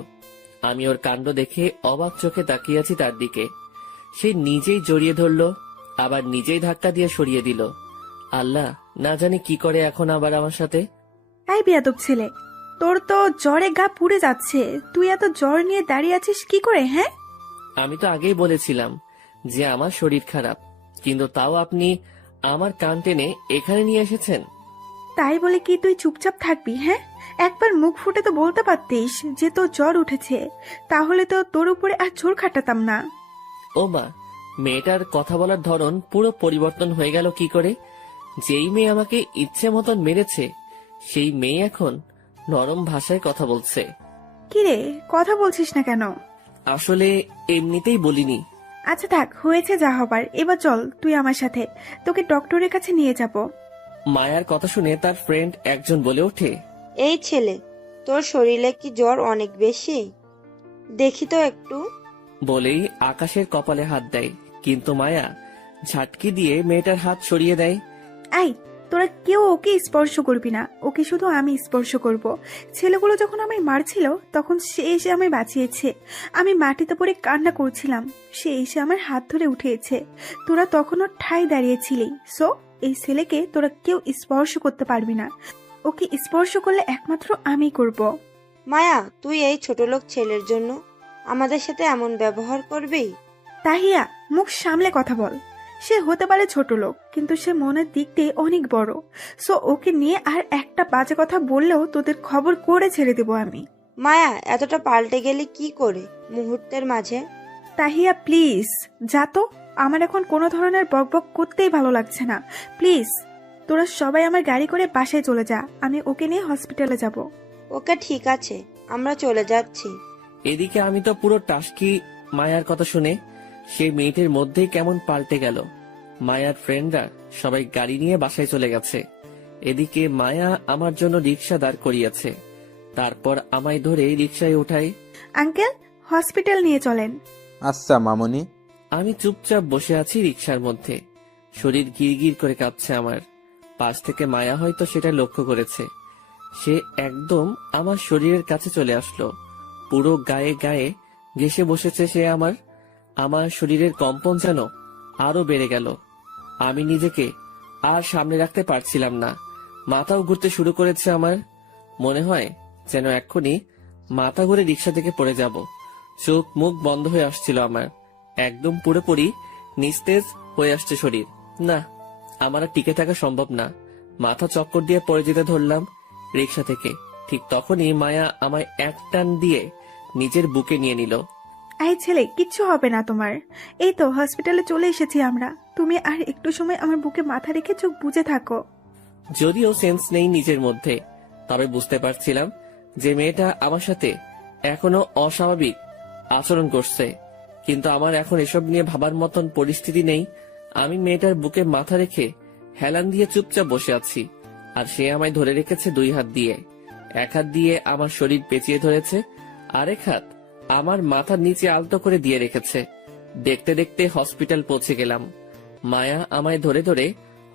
আমি ওর কাণ্ড দেখে অবাক চোখে তাকিয়ে আছি তার দিকে। সে নিজেই জড়িয়ে ধরলো, আবার নিজেই ধাক্কা দিয়ে সরিয়ে দিল। আল্লাহ, না জানি কি করে এখন আবার আমার সাথে। এই বেয়াদব ছেলে, তোর তো জ্বরে গা পুড়ে যাচ্ছে। তুই এত জ্বর নিয়ে দাঁড়িয়ে আছিস কি করে? হ্যাঁ, আমি তো আগেই বলেছিলাম যে আমার শরীর খারাপ, কিন্তু তাও আপনি আমার কান টেনে এখানে নিয়ে এসেছেন। তাই বলে কি তুই চুপচাপ থাকবি? হ্যাঁ, একবার মুখ ফুটে তো বলতে পারতিস যে তোর জ্বর উঠেছে, তাহলে তো তোর উপরে আর জোর খাটাতাম না। ও মা, মেয়েটার কথা বলার ধরন পুরো পরিবর্তন হয়ে গেল কি করে? যেই মেয়ে আমাকে ইচ্ছে মতন মেরেছে সেই মেয়ে এখন নরম ভাষায় কথা বলছে। কিরে, কথা বলছিস না কেন? আসলে এমনিতেই বলিনি। আচ্ছা থাক, হয়েছে যা হবার। এবার চল তুই আমার সাথে, তোকে ডক্টরের কাছে নিয়ে যাব। মায়ার কথা শুনে তার ফ্রেন্ড একজন বলে ওঠে, এই ছেলে, তোর শরীরে কি জ্বর অনেক বেশি? দেখি তো একটু। বলেই আকাশের কপালে হাত দেয়, কিন্তু মায়া ঝাটকি দিয়ে মেয়েটার হাত সরিয়ে দেয়। আই, তোরা কেউ ওকে স্পর্শ করবি না, ওকে শুধু আমি স্পর্শ করব। ছেলেগুলো যখন আমায় মারছিল তখন সে এসে আমায় বাঁচিয়েছে। আমি মাটিতে পড়ে কান্না করছিলাম, সে এসে আমার হাত ধরে উঠিয়েছে। তোরা তখনও ঠাই দাঁড়িয়েছিলি। সো এই ছেলেকে তোরা কেউ স্পর্শ করতে পারবি না। ওকে স্পর্শ করলে একমাত্র আমি করব। মায়া, তুই এই ছোট লোক ছেলের জন্য আমাদের সাথে এমন ব্যবহার করবি? তাহিয়া, মুখ সামলে কথা বল। সে হতে পারে ছোট লোক, কিন্তু সে মনের দিক দিয়ে অনেক বড়। সো ওকে নিয়ে আর একটা বাজে কথা বললেও তোদের খবর করে ছেড়ে দেব আমি। মায়া, এতটা পাল্টে গেলি কি করে মুহূর্তের মাঝে? তাহিয়া প্লিজ যা তো, আমার এখন কোনো ধরনের বকবক করতেই ভালো লাগছে না। প্লিজ তোরা সবাই আমার গাড়ি করে বাসায় চলে যা, আমি ওকে নিয়ে হসপিটালে যাব। ওকে, ঠিক আছে, আমরা চলে যাচ্ছি। এদিকে আমি তো পুরো টাসকি মায়ার কথা শুনে। সেই মেয়েটির মধ্যেই কেমন পাল্টে গেল। মায়ার ফ্রেন্ডরা সবাই গাড়ি নিয়ে বাসায় চলে গেছে। এদিকে মায়া আমার জন্য রিক্সা দাঁড় করিয়েছে। তারপর আমায় ধরে রিক্সায় উঠাই। আঙ্কেল, হসপিটাল নিয়ে চলেন। আচ্ছা মামনি। আমি চুপচাপ বসে আছি রিক্সার মধ্যে। শরীর গিরগির করে কাঁপছে আমার। পাশ থেকে মায়া হয়তো সেটা লক্ষ্য করেছে। সে একদম আমার শরীরের কাছে চলে আসলো। পুরো গায়ে গায়ে ঘেঁষে বসেছে সে আমার। আমার শরীরের কম্পন যেন আরো বেড়ে গেল। আমি নিজেকে আর সামনে রাখতে পারছিলাম না। মাথাও ঘুরতে শুরু করেছে আমার। মনে হয় যেন এক্ষুনি মাথা ঘুরে রিক্সা থেকে পড়ে যাব। চোখ মুখ বন্ধ হয়ে আসছিল আমার, একদম পুরোপুরি নিস্তেজ হয়ে আসছে শরীর। না, আমার আর টিকে থাকা সম্ভব না। মাথা চক্কর দিয়ে পড়ে যেতে ধরলাম রিক্সা থেকে। ঠিক তখনই মায়া আমায় এক টান দিয়ে নিজের বুকে নিয়ে নিল। এই ছেলে, কিচ্ছু হবে না তোমার। এই তো হসপিটালে চলে এসেছি আমরা। তুমি আর একটু সময় আমার বুকে মাথা রেখে চোখ বুজে থাকো। যদিও সেন্স নেই নিজের মধ্যে, তবে বুঝতে পারছিলাম যে মেয়েটা আমার সাথে এখনো অস্বাভাবিক আচরণ করছে। কিন্তু আমার এখন এসব নিয়ে ভাবার মতন পরিস্থিতি নেই। আমি মেয়েটার বুকে মাথা রেখে হেলান দিয়ে চুপচাপ বসে আছি, আর সে আমায় ধরে রেখেছে 2 হাত দিয়ে। এক হাত দিয়ে আমার শরীর পেঁচিয়ে ধরেছে, আরেক হাত আমার মাথার নিচে আলতো করে দিয়ে রেখেছে। দেখতে দেখতে হসপিটাল পৌঁছে গেলাম। মায়া আমায় ধরে ধরে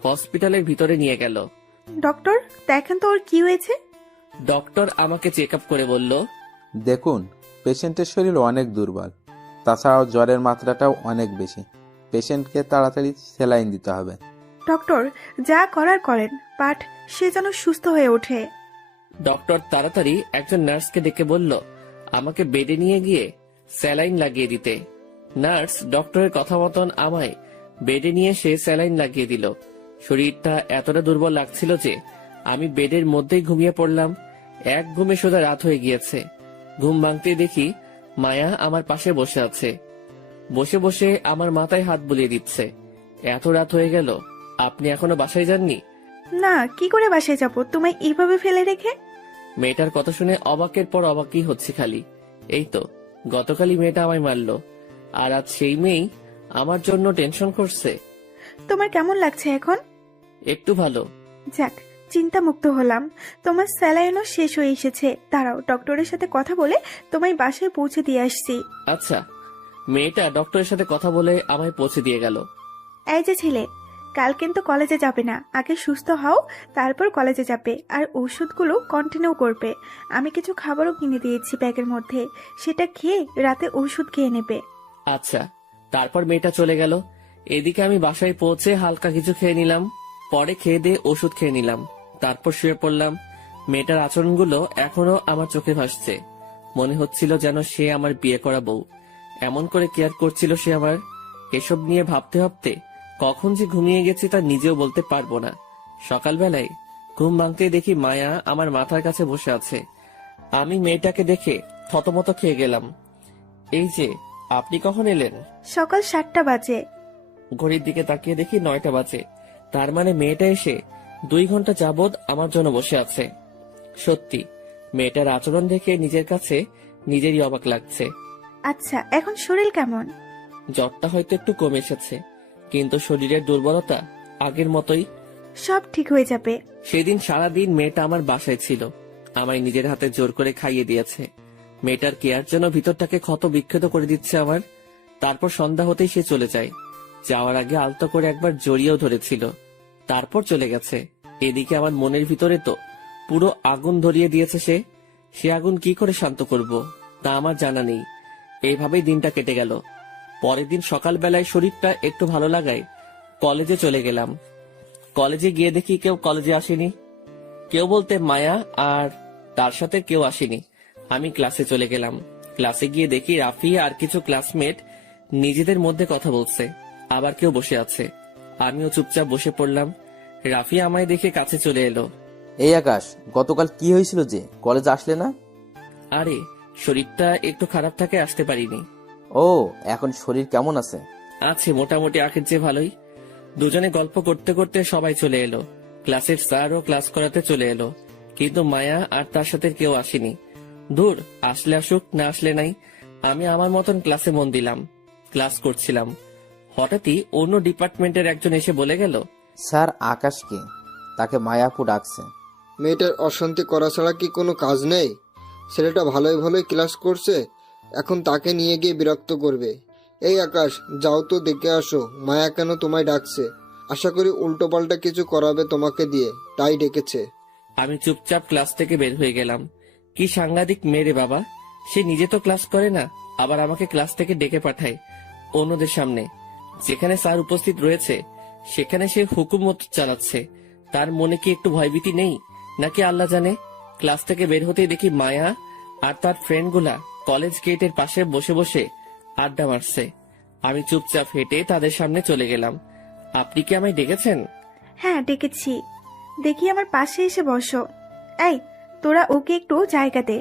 হসপিটালের ভিতরে নিয়ে গেল। ডক্টর, দেখেন তো ওর কি হয়েছে। ডক্টর আমাকে চেক আপ করে বলল, দেখুন, পেশেন্টের শরীর অনেক দুর্বল, তাছাড়াও জ্বরের মাত্রাটাও অনেক বেশি। পেশেন্টকে তাড়াতাড়ি স্যালাইন দিতে হবে। ডক্টর, যা করার করেন, বাট সে যেন সুস্থ হয়ে ওঠে। ডক্টর তাড়াতাড়ি একজন নার্সকে ডেকে বলল আমাকে বেডে নিয়ে গিয়ে স্যালাইন লাগিয়ে দিতে। নার্স ডক্টরের কথা মতন আমায় বেডে নিয়ে সে স্যালাইন লাগিয়ে দিল। শরীরটা এতটা দুর্বল লাগছিল যে আমি বেডের মধ্যেই ঘুমিয়ে পড়লাম। এক ঘুমে সোজা রাত হয়ে গিয়েছে। ঘুম ভাঙতে দেখি মায়া আমার পাশে বসে আছে। বসে বসে আমার মাথায় হাত বুলিয়ে দিচ্ছে। এত রাত হয়ে গেল, আপনি এখনো বাসায় যাননি? না, কি করে বাসায় যাব তোমায় এইভাবে ফেলে রেখে? মেয়েটার কথা শুনে অবাকের পর অবাকই হচ্ছে খালি। এই তো গতকালই মেয়েটা আমায় মারলো, আর আজ সেই মেয়েই আমার জন্য টেনশন করছে। তোমার কেমন লাগছে এখন? একটু ভালো। যাক, চিন্তা মুক্ত হলাম। তোমার স্যালাইনও শেষ হয়ে এসেছে। দাঁড়াও, ডক্টরের সাথে কথা বলে তোমায় বাসায় পৌঁছে দিয়ে আসছি। আচ্ছা। মেয়েটা ডক্টরের সাথে কথা বলে আমায় পৌঁছে দিয়ে গেল। এই যে ছেলে, কাল কিন্তু কলেজে যাবে না। আগে সুস্থ হও, তারপর কলেজে যাবে। আর ওষুধগুলো কন্টিনিউ করবে। আমি কিছু খাবারও কিনে দিয়েছি ব্যাগের মধ্যে, সেটা খেয়ে রাতে ওষুধ খেয়ে নেবে। আচ্ছা। তারপর মেয়েটা চলে গেল। এদিকে আমি বাসায় পৌঁছে হালকা কিছু খেয়ে নিলাম। পরে খেয়ে দিয়ে ওষুধ খেয়ে নিলাম। তারপর শুয়ে পড়লাম। মেয়েটার আচরণগুলো এখনো আমার চোখে ভাসছে। মনে হচ্ছিল যেন সে আমার বিয়ে করা বউ। এমন করে কেয়ার করছিল সে আমার। এসব নিয়ে ভাবতে ভাবতে কখন যে ঘুমিয়ে গেছি তা নিজেও বলতে পারবো না। সকালবেলায় ঘুম ভাঙতে দেখি মায়া আমার মাথার কাছে বসে আছে। আমি মেয়েটাকে দেখে থতমত খেয়ে গেলাম। এই যে, আপনি কখন এলেন? সকাল 7টা বাজে। ঘড়ির দিকে তাকিয়ে দেখি 9টা বাজে। তার মানে মেয়েটা এসে 2 ঘন্টা যাবৎ আমার জন্য বসে আছে। সত্যি মেয়েটার আচরণ দেখে নিজের কাছে নিজেরই অবাক লাগছে। আচ্ছা, এখন শরীর কেমন? জ্বরটা হয়তো একটু কমে এসেছে, কিন্তু শরীরের দুর্বলতা আগের মতোই। সব ঠিক হয়ে যাবে। সেদিন সারাদিন মেয়েটা আমার বাসায় ছিল। আমায় নিজের হাতে জোর করে খাইয়ে দিয়েছে। মেয়েটার কেয়ার জন্য ভিতরটাকে ক্ষত বিক্ষত করে দিচ্ছে আমার। তারপর সন্ধ্যা হতেই সে চলে যায়। যাওয়ার আগে আলতো করে একবার জড়িয়েও ধরেছিল, তারপর চলে গেছে। এদিকে আমার মনের ভিতরে তো পুরো আগুন ধরিয়ে দিয়েছে সে। সে আগুন কি করে শান্ত করব তা আমার জানা নেই। এইভাবেই দিনটা কেটে গেল। পরের দিন সকালবেলায় শরীরটা একটু ভালো লাগায় কলেজে চলে গেলাম। কলেজে গিয়ে দেখি কেউ কলেজে আসেনি। কেউ বলতে মায়া আর তার সাথে কেউ আসেনি। আমি ক্লাসে চলে গেলাম। ক্লাসে গিয়ে দেখি রাফি আর কিছু ক্লাসমেট নিজেদের মধ্যে কথা বলছে, আবার কেউ বসে আছে। আমিও চুপচাপ বসে পড়লাম। রাফি আমায় দেখে কাছে চলে এলো। এই আকাশ, গতকাল কি হয়েছিল যে কলেজে আসলে না? আরে, শরীরটা একটু খারাপ থাকে, আসতে পারিনি। ও, এখন শরীর কেমন আছে? আছে মোটামুটি, আগের চেয়ে ভালোই। দুজনে গল্প করতে করতে সবাই চলে এলো। ক্লাসের স্যারও ক্লাস করাতে চলে এলো, কিন্তু মায়া আর তার সাথে কেউ আসেনি। দূর, আসলে আসুক, না আসলে নাই। আমি আমার মতন ক্লাসে মন দিলাম। ক্লাস করছিলাম, হঠাৎই অন্য ডিপার্টমেন্টের একজন এসে বলে গেল, স্যার আকাশকে, তাকে মায়াপু ডাকছে। মেয়েটার অশান্তি করা ছাড়া কি কোনো কাজ নেই? ছেলেটা ভালোই ভালোই ক্লাস করছে, এখন তাকে নিয়ে গিয়ে বিরক্ত করবে। এই আকাশ, যাও তো দেখে আসো মায়া কেন তোমায় ডাকছে। আশা করি উল্টো পাল্টা কিছু করাবে তোমাকে দিয়ে, তাই ডেকেছে। আমি চুপচাপ ক্লাস থেকে বের হয়ে গেলাম। কি সাংঘাতিক মেয়ে বাবা! সে নিজে তো ক্লাস করে না, আবার আমাকে ক্লাস থেকে ডেকে পাঠায় অন্যদের সামনে। যেখানে স্যার উপস্থিত রয়েছে সেখানে সে হুকুম মতো চালাচ্ছে। তার মনে কি একটু ভয়ভীতি নেই নাকি আল্লাহ জানে। ক্লাস থেকে বের হতেই দেখি মায়া আর তার ফ্রেন্ডগুলা কলেজ গেটের পাশে বসে বসে আড্ডা মারছে। আমি চুপচাপ হেঁটে তাদের সামনে চলে গেলাম। আপনি কি আমায় ডেকেছেন? হ্যাঁ ডেকেছি, দেখি আমার পাশে এসে বসো। এই তোরা ওকে একটু জায়গা দে।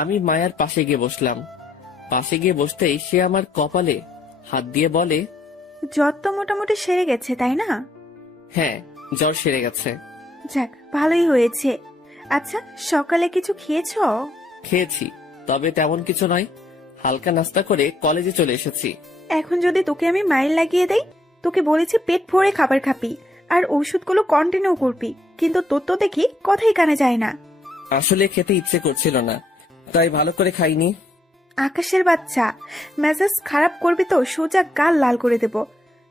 আমি মায়ার পাশে গিয়ে বসলাম। পাশে গিয়ে বসতেই সে আমার কপালে হাত দিয়ে বলে, জ্বর তো মোটামুটি সেরে গেছে তাই না? হ্যাঁ, জ্বর সেরে গেছে। যাক ভালোই হয়েছে। আচ্ছা সকালে কিছু খেয়েছো? খেয়েছি, তবে তেমন কিছু নয়। হালকা নাস্তা করে কলেজে চলে এসেছি। এখন যদি তোকে আমি মাইল লাগিয়ে দেই, তোকে বলেছি পেট ভরে খাবার খাবি আর ওষুধগুলো কন্টিনিউ করবি, কিন্তু তোর তো দেখি কথাই কানে যায় না। আসলে খেতে ইচ্ছে করছিল না, তাই ভালো করে খাইনি। আকাশের বাচ্চা, মেজাজ খারাপ করবি তো সোজা গাল লাল করে দেব।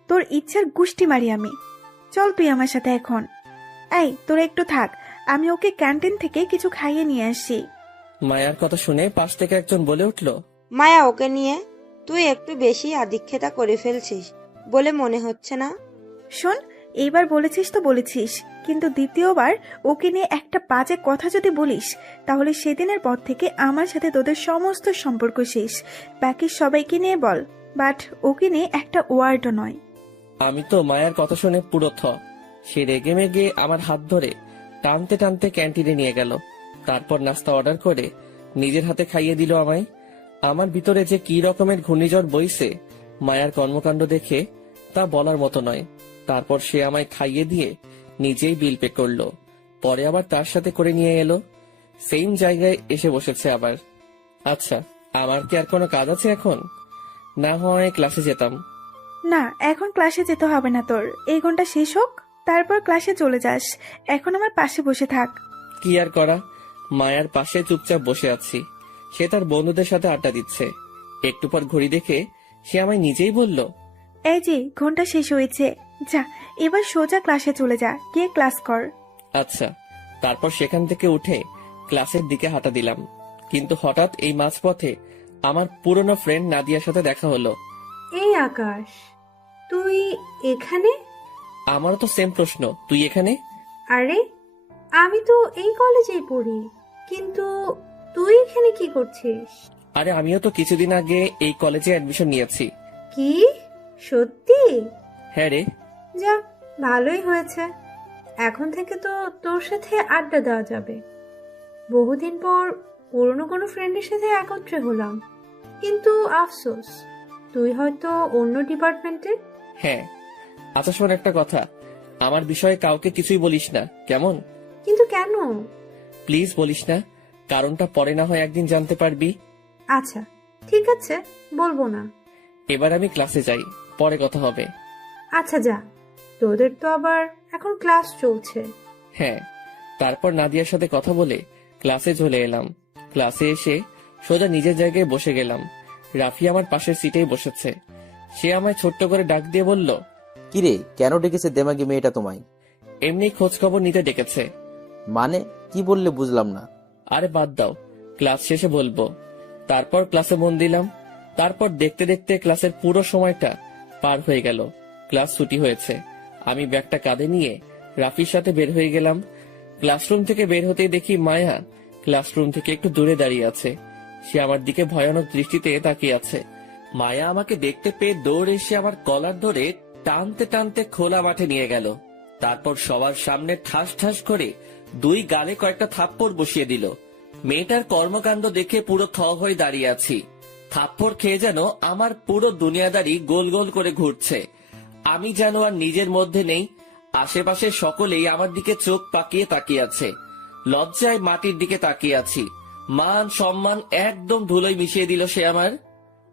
তোর ইচ্ছার গুষ্টি মারি আমি। চল তুই আমার সাথে এখন। এই তোরা একটু থাক, আমি ওকে ক্যান্টিন থেকে কিছু খাইয়ে নিয়ে আসি। মায়ার কথা শুনে পাশ থেকে একজন বলে উঠল, মায়া, ওকে নিয়ে তুই একটু বেশি আদিক্ষেতা করে ফেলছিস বলে মনে হচ্ছে না? শোন, এইবার বলেছিস তো বলেছিস, কিন্তু দ্বিতীয়বার ওকে নিয়ে একটা বাজে কথা যদি বলিস, তাহলে সেদিনের পর থেকে আমার সাথে তোদের সমস্ত সম্পর্ক শেষ। বাকি সবাইকে নিয়ে বল, বাট ওকে নিয়ে একটা ওয়ার্ডও নয়। আমি তো মায়ার কথা শুনে পুরো থ। সে রেগে মেগে আমার হাত ধরে টানতে টানতে ক্যান্টিনে নিয়ে গেল। তারপর নাস্তা অর্ডার করে নিজের হাতে খাইয়ে দিল আমায়। আমার ভিতরে যে কি রকমের ঘূর্ণিঝড় বইছে মায়ার কর্মকাণ্ড দেখে তা বলার মতো নয়। তারপর সে আমায় খাইয়ে দিয়ে নিজেই বিল পে করলো। পরে আবার তার সাথে করে নিয়ে এলো। সেম জায়গায় এসে বসেছে আবার। আচ্ছা, আমার কি আর কোনো কাজ আছে এখন? না হয় ক্লাসে যেতাম। না, এখন ক্লাসে যেতে হবে না তোর। এই ঘন্টা শেষ হোক, তারপর ক্লাসে চলে যাস। এখন আমার পাশে বসে থাক। কি আর করা, মায়ার পাশে চুপচাপ বসে আছি। সে তার বন্ধুদের সাথে আড্ডা দিচ্ছে। একটু পর ঘড়ি দেখে সে আমায় নিজেই বলল, এই যে ঘন্টা শেষ হয়েছে, যা এবার সোজা ক্লাসে চলে যা, গিয়ে ক্লাস কর। আচ্ছা। তারপর সেখান থেকে উঠে ক্লাসের দিকে হাঁটা দিলাম। কিন্তু হঠাৎ এই মাঝপথে আমার পুরনো ফ্রেন্ড নাদিয়ার সাথে দেখা হলো। এই আকাশ, তুই এখানে? আমারও তো সেম প্রশ্ন, তুই এখানে? আরে আমি তো এই কলেজেই পড়ি, কিন্তু তুই এখানে কি করছিস? আরে আমিও তো কিছুদিন আগে এই কলেজে অ্যাডমিশন নিয়েছি। কি সত্যি? হ্যাঁ রে। যাক ভালোই হয়েছে, এখন থেকে তো তোর সাথে আড্ডা দেওয়া যাবে। বহুদিন পর পুরনো কোনো ফ্রেন্ডের সাথে একত্রে হলাম, কিন্তু আফসোস তুই হয়তো অন্য ডিপার্টমেন্টে। হ্যাঁ। আচ্ছা শোন একটা কথা, আমার বিষয়ে কাউকে কিছুই বলিস না, কেমন? কিন্তু কেন? প্লিজ বলিস না, কারণটা পরে না হয় একদিন জানতে পারবি। আচ্ছা ঠিক আছে, বলবো না। এবার আমি ক্লাসে যাই, পরে কথা হবে। আচ্ছা যা, তোদের তো আবার এখন ক্লাস চলছে। হ্যাঁ। তারপর নাদিয়ার সাথে কথা বলে ক্লাসে চলে এলাম। ক্লাসে এসে সোজা নিজের জায়গায় বসে গেলাম। রাফি আমার পাশের সিটেই বসেছে। সে আমায় ছোট্ট করে ডাক দিয়ে বলল, কিরে, কেন ডেকেছে দেমাগি মেয়েটা তোমায়? এমনি খোঁজ খবর নিতে ডেকেছে। মানে কি বললে বুঝলাম না। আরে বাদ দাও, ক্লাস শেষে বলবো। তারপর ক্লাসে মন দিলাম। তারপর দেখতে দেখতে ক্লাসের পুরো সময়টা পার হয়ে গেল। ক্লাস ছুটি হয়েছে। আমি ব্যাগটা কাঁধে নিয়ে রাফির সাথে বের হয়ে গেলাম। ক্লাসরুম থেকে বের হতেই দেখি মায়া ক্লাসরুম থেকে একটু দূরে দাঁড়িয়ে আছে। সে আমার দিকে ভয়ানক দৃষ্টিতে তাকিয়ে আছে। মায়া আমাকে দেখতে পেয়ে দৌড় এসে আমার কলার ধরে টানতে টানতে খোলা মাঠে নিয়ে গেল। তারপর সবার সামনে ঠাস ঠাস করে দুই গালে কয়েকটা থাপ্পড় বসিয়ে দিল। মেয়েটার কর্মকাণ্ড দেখে পুরো থ হয়ে দাঁড়িয়ে আছি। থাপ্পড় খেয়ে যেন আমার পুরো দুনিয়াদারি গোল গোল করে ঘুরছে। আমি যেন আর নিজের মধ্যে নেই। আশেপাশে সকলেই আমার দিকে চোখ পাকিয়ে তাকিয়ে আছে। লজ্জায় মাটির দিকে তাকিয়ে আছি। মান সম্মান একদম ধুলোয় মিশিয়ে দিল সে আমার।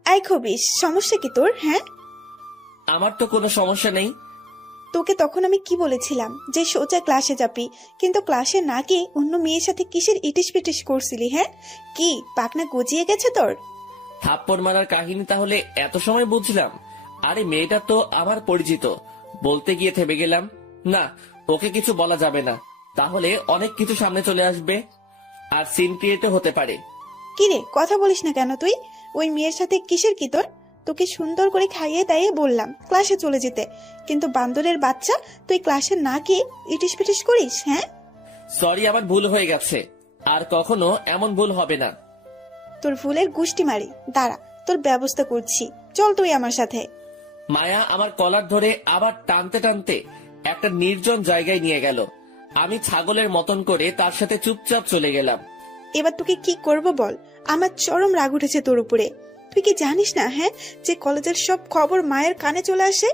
এই খবিস, সমস্যা কি তোর? হ্যাঁ, আমার তো কোনো সমস্যা নেই। তোকে তখন আমি কি বলেছিলাম যে সোজা ক্লাসে যাবি, কিন্তু ক্লাসে না গিয়ে অন্য মেয়ের সাথে কিসের ইটিস পিটিস করছিলি? হ্যাঁ, কি পাকনা গজিয়ে গেছে তোর? থাপ্পড় মারার কাহিনী তাহলে এত সময় বুঝলাম। আরে মেয়েটা তো আমার পরিচিত, বলতে গিয়ে থেমে গেলাম। না, ওকে কিছু বলা যাবে না, তাহলে অনেক কিছু সামনে চলে আসবে আর সিন ক্রিয়েটও হতে পারে। কি রে, কথা বলিস না কেন তুই? ওই মেয়ের সাথে কিসের কি তোর? তোকে সুন্দর করে খাইয়ে দাইয়ে বললাম ক্লাসে চলে যেতে, কিন্তু বান্দরের বাচ্চা তুই ক্লাসে না গিয়ে ইটিস পিটিস করিস। হ্যাঁ, সরি, আমার ভুল হয়ে গেছে, আর কখনো এমন ভুল হবে না। তোর ভুলের গুষ্টি মারি, দাঁড়া তোর ব্যবস্থা করছি, চল তুই আমার সাথে। মায়া আমার কলার ধরে আবার টানতে টানতে একটা নির্জন জায়গায় নিয়ে গেল। আমি ছাগলের মতন করে তার সাথে চুপচাপ চলে গেলাম। এবার তোকে কি করব বল, আমার চরম রাগ উঠেছে তোর উপরে। তুই কি জানিস না হ্যাঁ, যে কলেজের সব খবর মায়ের কানে চলে আসে?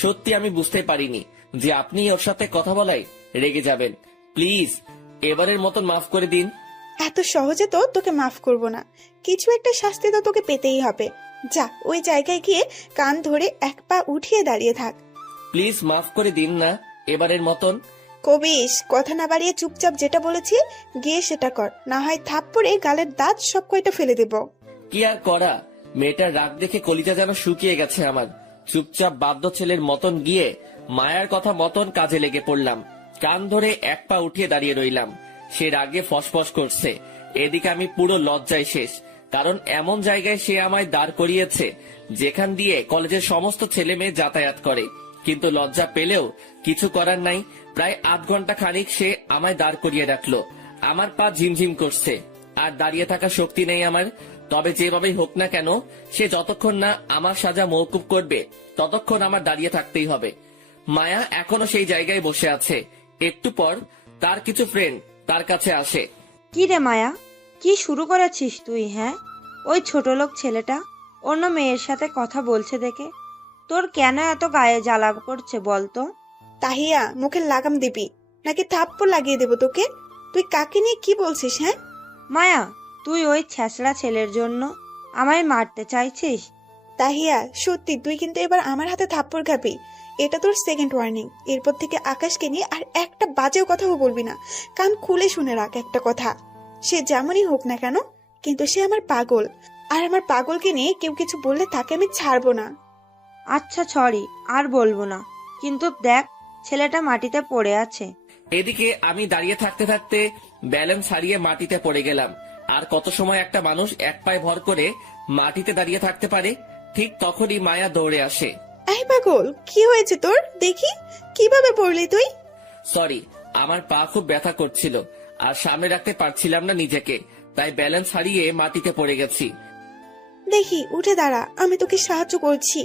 সত্যি আমি বুঝতে পারিনি যে আপনি ওর সাথে কথা বলাই রেগে যাবেন। প্লিজ এবারের মতন মাফ করে দিন। এত সহজে তো তোকে মাফ করব না, কিছু একটা শাস্তি তো তোকে পেতেই হবে। যা ওই জায়গায় গিয়ে কান ধরে এক পা উঠিয়ে দাঁড়িয়ে থাক। প্লিজ মাফ করে দিন না এবারের মতন। কবিস, কথা না বাড়িয়ে চুপচাপ যেটা বলেছি গিয়ে সেটা কর, না হয় থাপ্পড়ে গালের দাঁত সব কয়টা ফেলে দেব। কি আর করা, মেয়েটার রাগ দেখে কলিজা যেন শুকিয়ে গেছে আমার। চুপচাপ বাধ্য ছেলের মতন গিয়ে মায়ার কথা মতন কাজে লেগে পড়লাম। কান ধরে এক পা উঠিয়ে দাঁড়িয়ে রইলাম। সে রাগে ফসফস করছে, এদিকে আমি পুরো লজ্জায় শেষ, কারণ এমন জায়গায় সে আমায় দাঁড় করিয়েছে যেখান দিয়ে কলেজের সমস্ত ছেলে মেয়ে যাতায়াত করে। কিন্তু লজ্জা পেলেও কিছু করার নাই। প্রায় আধ ঘন্টা খানিক সে আমায় দাঁড় করিয়ে রাখলো। আমার পা ঝিমঝিম করছে, আর দাঁড়িয়ে থাকার শক্তি নেই আমার। তবে যেভাবেই হোক না কেন, সে যতক্ষণ না আমার সাজা মওকুফ করবে ততক্ষণ আমার দাঁড়িয়ে থাকতেই হবে। মায়া এখনো সেই জায়গায় বসে আছে। একটু পর তার কিছু ফ্রেন্ড তার কাছে আসে। কি রে মায়া, কি শুরু করেছিস তুই? হ্যাঁ, ওই ছোট লোক ছেলেটা অন্য মেয়ের সাথে কথা বলছে দেখে তোর কেন এত গায়ে জ্বালা করছে বলতো? তাহিয়া, মুখে লাগাম দিবি নাকি থাপ্পড় লাগিয়ে দেব তোকে? তুই কাকে নিয়ে কি বলছিস? হ্যাঁ মায়া, তুই ওই ছ্যাঁচড়া ছেলের জন্য আমায় মারতে চাইছিস? তাহিয়া, সত্যি তুই কিন্তু এবার আমার হাতে থাপ্পড় খাবি। এটা তোর সেকেন্ড ওয়ার্নিং। এরপর থেকে আকাশকে নিয়ে আর একটা বাজেও কথাও বলবি না। কান খুলে শুনে রাখ একটা কথা, সে যেমনই হোক না কেন, কিন্তু সে আমার পাগল, আর আমার পাগলকে নিয়ে কেউ কিছু বললে তাকে আমি ছাড়বো না। আচ্ছা সরি, আর বলবো না, কিন্তু দেখ ছেলেটা মাটিতে পড়ে আছে। এদিকে আমি দাঁড়িয়ে থাকতে থাকতে ব্যালেন্স হারিয়ে মাটিতে পড়ে গেলাম। আর কত সময় একটা মানুষ এক পায়ে ভর করে মাটিতে দাঁড়িয়ে থাকতে পারে? ঠিক তখনই মায়া দৌড়ে আসে। এই পাগল, কি হয়েছে তোর? দেখি কিভাবে পড়লি তুই? সরি, আমার পা খুব ব্যথা করছিল আর সামনে রাখতে পারছিলাম না নিজেকে, তাই ব্যালেন্স হারিয়ে মাটিতে পড়ে গেছি। দেখি উঠে দাঁড়া, আমি তোকে সাহায্য করছি।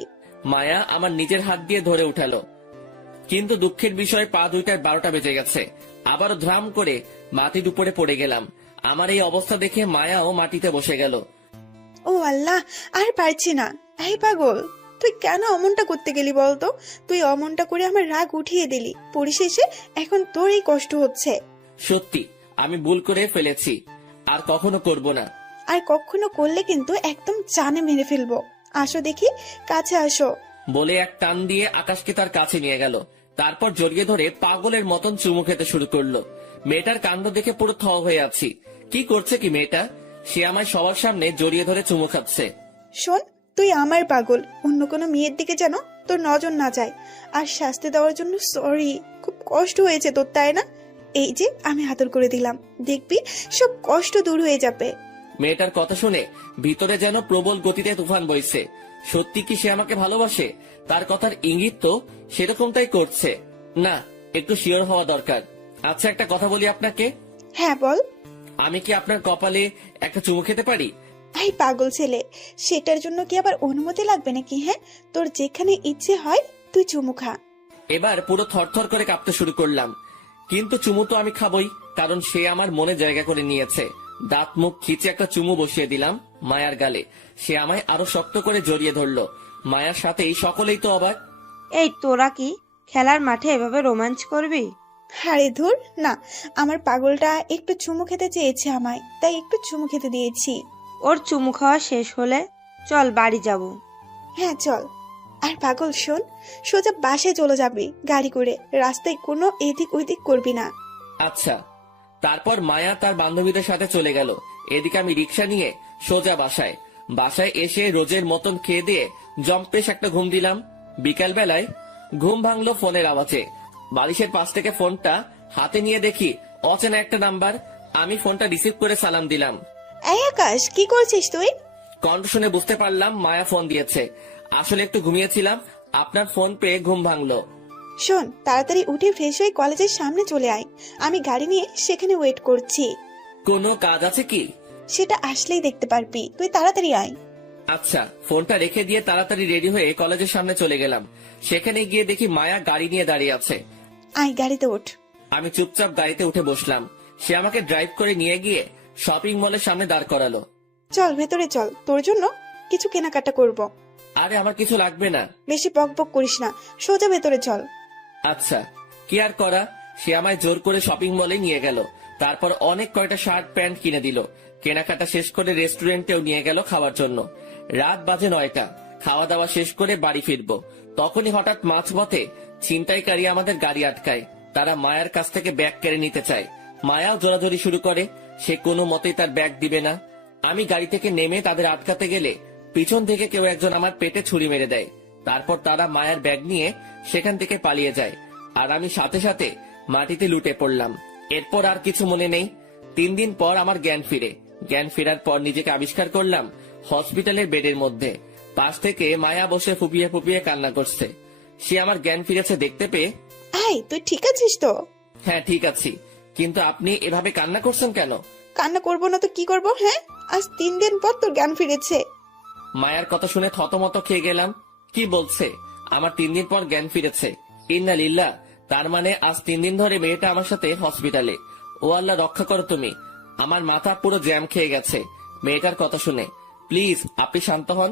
মায়া আমার নিজের হাত দিয়ে ধরে উঠালো, কিন্তু দুঃখের বিষয় পা দুইটায় 12টা বেজে গেছে। আবারও ধ্রাম করে মাটির উপরে পড়ে গেলাম। আমার এই অবস্থা দেখে মায়াও মাটিতে বসে গেল। ও আল্লাহ, আর পারছি না। এই পাগল, তুই কেন অমনটা করতে গেলি বলতো? তুই অমনটা করে আমার রাগ উঠিয়ে দিলি, পরিশেষে এখন তোর এই কষ্ট হচ্ছে। সত্যি আমি ভুল করে ফেলেছি, আর কখনো করব না। আর কখনো করলে কিন্তু একদম জানে মেরে ফেলবো। আসো দেখি, কাছে আসো। বলে এক টান দিয়ে আকাশকে তার কাছে নিয়ে গেল। তারপর জড়িয়ে ধরে পাগলের মতন চুমু খেতে শুরু করলো। মেয়েটার কাণ্ড দেখে পুরো থ হয়ে আছি। কি করছে কি মেয়েটা? সে আমায় সবার সামনে জড়িয়ে ধরে চুমু খাচ্ছে। শোন, তুই আমার পাগল, অন্য কোনো মেয়ের দিকে যেন তোর নজর না যায়। আর শাস্তি দেওয়ার জন্য সরি, খুব কষ্ট হয়েছে তোর, তাই না? এই যে আমি হাতল করে দিলাম, দেখবি সব কষ্ট দূর হয়ে যাবে। মেয়েটার কথা শুনে ভিতরে যেন প্রবল গতিতে তুফান বইছে। সত্যি কি সে আমাকে ভালোবাসে? তার কথার ইঙ্গিত তো সেরকমটাই করছে। না, একটু শিওর হওয়া দরকার। আচ্ছা, একটা কথা বলি আপনাকে। হ্যাঁ বল। আমি কি আপনার কপালে একটা চুমু খেতে পারি? এই পাগল ছেলে, সেটার জন্য কি আবার অনুমতি লাগবে নাকি? হ্যাঁ, তোর যেখানে ইচ্ছে হয় তুই চুমু খা। এবার পুরো থরথর করে কাঁপতে শুরু করলাম। কিন্তু চুমু তো আমি খাবই, কারণ সে আমার মনে জায়গা করে নিয়েছে। দাঁত মুখ খিচে একটা চুমু বসিয়ে দিলাম মায়ার গালে। সে আমায় আরো শক্ত করে জড়িয়ে ধরলো। মায়ার সাথেই সকলেই তো অবাক। এই তোরা কি খেলার মাঠে এভাবে রোমাঞ্চ করবি? আরে ধুর না, আমার পাগলটা একটু চুমু খেতে চেয়েছে আমায়, তাই একটু চুমু খেতে দিয়েছি। ওর চুমু খাওয়া শেষ হলে চল বাড়ি যাব। হ্যাঁ চল। আর পাগল শোন, সোজা বাসায় চলে যাবি গাড়ি করে, রাস্তায় কোনো এদিক ওইদিক করবি না। আচ্ছা। তারপর মায়া তার বান্ধবীদের সাথে চলে গেল। এদিকে আমি রিক্সা নিয়ে সোজা বাসায়। বাসায় এসে রোজের মতন খেয়ে দিয়ে জম্পেশ একটা ঘুম দিলাম। বিকাল বেলায় ঘুম ভাঙলো ফোনের আওয়াজে। বালিশের পাশ থেকে ফোনটা হাতে নিয়ে দেখি অচেনা একটা নাম্বার। আমি ফোনটা রিসিভ করে সালাম দিলাম। এই আকাশ, কি করছিস তুই? কণ্ঠ শুনে বুঝতে পারলাম মায়া ফোন দিয়েছে। আসলে একটু ঘুমিয়েছিলাম, আপনার ফোন পেয়ে ঘুম ভাঙলো। শোন, তাড়াতাড়ি উঠে ফ্রেশ হয়ে কলেজের সামনে চলে আয়। আমি গাড়ি নিয়ে সেখানে ওয়েট করছি। কোনো কাজ আছে কি? সেটা আসলেই দেখতে পারবি, তুই তাড়াতাড়ি আয়। আচ্ছা, ফোনটা রেখে দিয়ে তাড়াতাড়ি রেডি হয়ে কলেজের সামনে চলে গেলাম। সেখানে গিয়ে দেখি মায়া গাড়ি নিয়ে দাঁড়িয়ে আছে। আয়, গাড়িতে ওঠ। আমি চুপচাপ গাড়িতে উঠে বসলাম। সে আমাকে ড্রাইভ করে নিয়ে গিয়ে শপিং মলের সামনে দাঁড় করালো। চল ভেতরে চল, তোর জন্য কিছু কেনাকাটা করব। আরে আমার কিছু লাগবে না। বেশি বক বক করিস না, সোজা ভেতরে চল। আচ্ছা, কি আর করা, সে আমায় জোর করে শপিং মলে নিয়ে গেল। তারপর অনেক কয়টা শার্ট প্যান্ট কিনে দিল। কেনাকাটা শেষ করে রেস্টুরেন্টেও নিয়ে গেল খাওয়ার জন্য। রাত বাজে 9টা। খাওয়া দাওয়া শেষ করে বাড়ি ফিরবো, তখনই হঠাৎ মাঝপথে ছিনতাইকারী আমাদের গাড়ি আটকায়। তারা মায়ার কাছ থেকে ব্যাগ কেড়ে নিতে চায়। মায়াও জোরাজোরি শুরু করে, সে কোনো মতেই তার ব্যাগ দিবে না। আমি গাড়ি থেকে নেমে তাদের আটকাতে গেলে পিছন থেকে কেউ একজন আমার পেটে ছুরি মেরে দেয়। তারপর তারা মায়ের ব্যাগ নিয়ে সেখান থেকে পালিয়ে যায়, আর আমি সাথে সাথে মাটিতে লুটে পড়লাম। এরপর আর কিছু মনে নেই। 3 দিন পর আমার জ্ঞান ফিরে। জ্ঞান ফেরার পর নিজেকে আবিষ্কার করলাম হসপিটালের বেডের মধ্যে। পাশ থেকে মায়া বসে ফুপিয়ে ফুপিয়ে কান্না করছে। সে আমার জ্ঞান ফিরেছে দেখতে পেয়ে, আয়, তুই ঠিক আছিস তো? হ্যাঁ ঠিক আছি, কিন্তু আপনি এভাবে কান্না করছেন কেন? কান্না করবো না তো কি করব? হ্যাঁ, আজ 3 দিন পর তোর জ্ঞান ফিরেছে। মায়ার কথা শুনে থতমত খেয়ে গেলাম। কি বলছে? আমার 3 দিন পর জ্ঞান ফিরেছে? ইন্না লিল্লাহ, তার মানে আজ 3 দিন ধরে মেয়েটা আমার সাথে হসপিটালে। ও আল্লাহ, রক্ষা করো তুমি। আমার মাথা পুরো জ্যাম খেয়ে গেছে মেয়েটার কথা শুনে। প্লিজ আপনি শান্ত হন,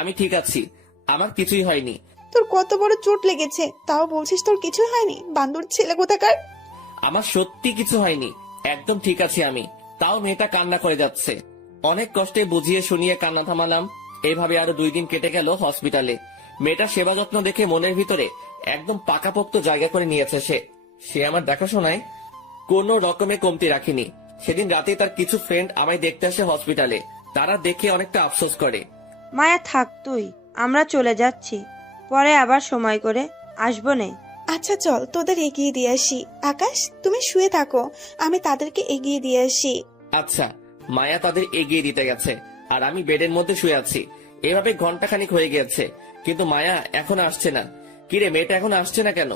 আমি ঠিক আছি, আমার কিছুই হয়নি। তোর কত বড় চোট লেগেছে, তাও বলছিস তোর কিছু হয়নি? বান্দর ছেলে কোথাকার। আমার সত্যি কিছু হয়নি, একদম ঠিক আছি আমি। তাও মেয়েটা কান্না করে যাচ্ছে। অনেক কষ্টে বুঝিয়ে শুনিয়ে কান্না থামালাম। এইভাবে আরো 2 দিন কেটে গেল হসপিটালে। মেয়েটার সেবা যত্ন দেখে মনের ভিতরে একদম পাকাপোক্ত জায়গা করে নিয়েছে সে আমার দেখাশোনায় কোনো রকমে কমতি রাখিনি। সেদিন রাতে তার কিছু ফ্রেন্ড আমায় দেখতে আসে হসপিটালে। তারা দেখে অনেকটা আফসোস করে। মায়া থাক তুই, আমরা চলে যাচ্ছি, পরে আবার সময় করে আসবো নে। আচ্ছা চল, তোদের এগিয়ে দিয়ে আসি। আকাশ, তুমি শুয়ে থাকো, আমি তাদেরকে এগিয়ে দিয়ে আসি। আচ্ছা। মায়া তাদের এগিয়ে দিতে গেছে, আর আমি বেডের মধ্যে শুয়ে আছি। এভাবে ঘন্টাখানিক হয়ে গেছে, কিন্তু মায়া এখনো আসছে না। কিরে, মেয়েটা এখনো আসছে না কেন?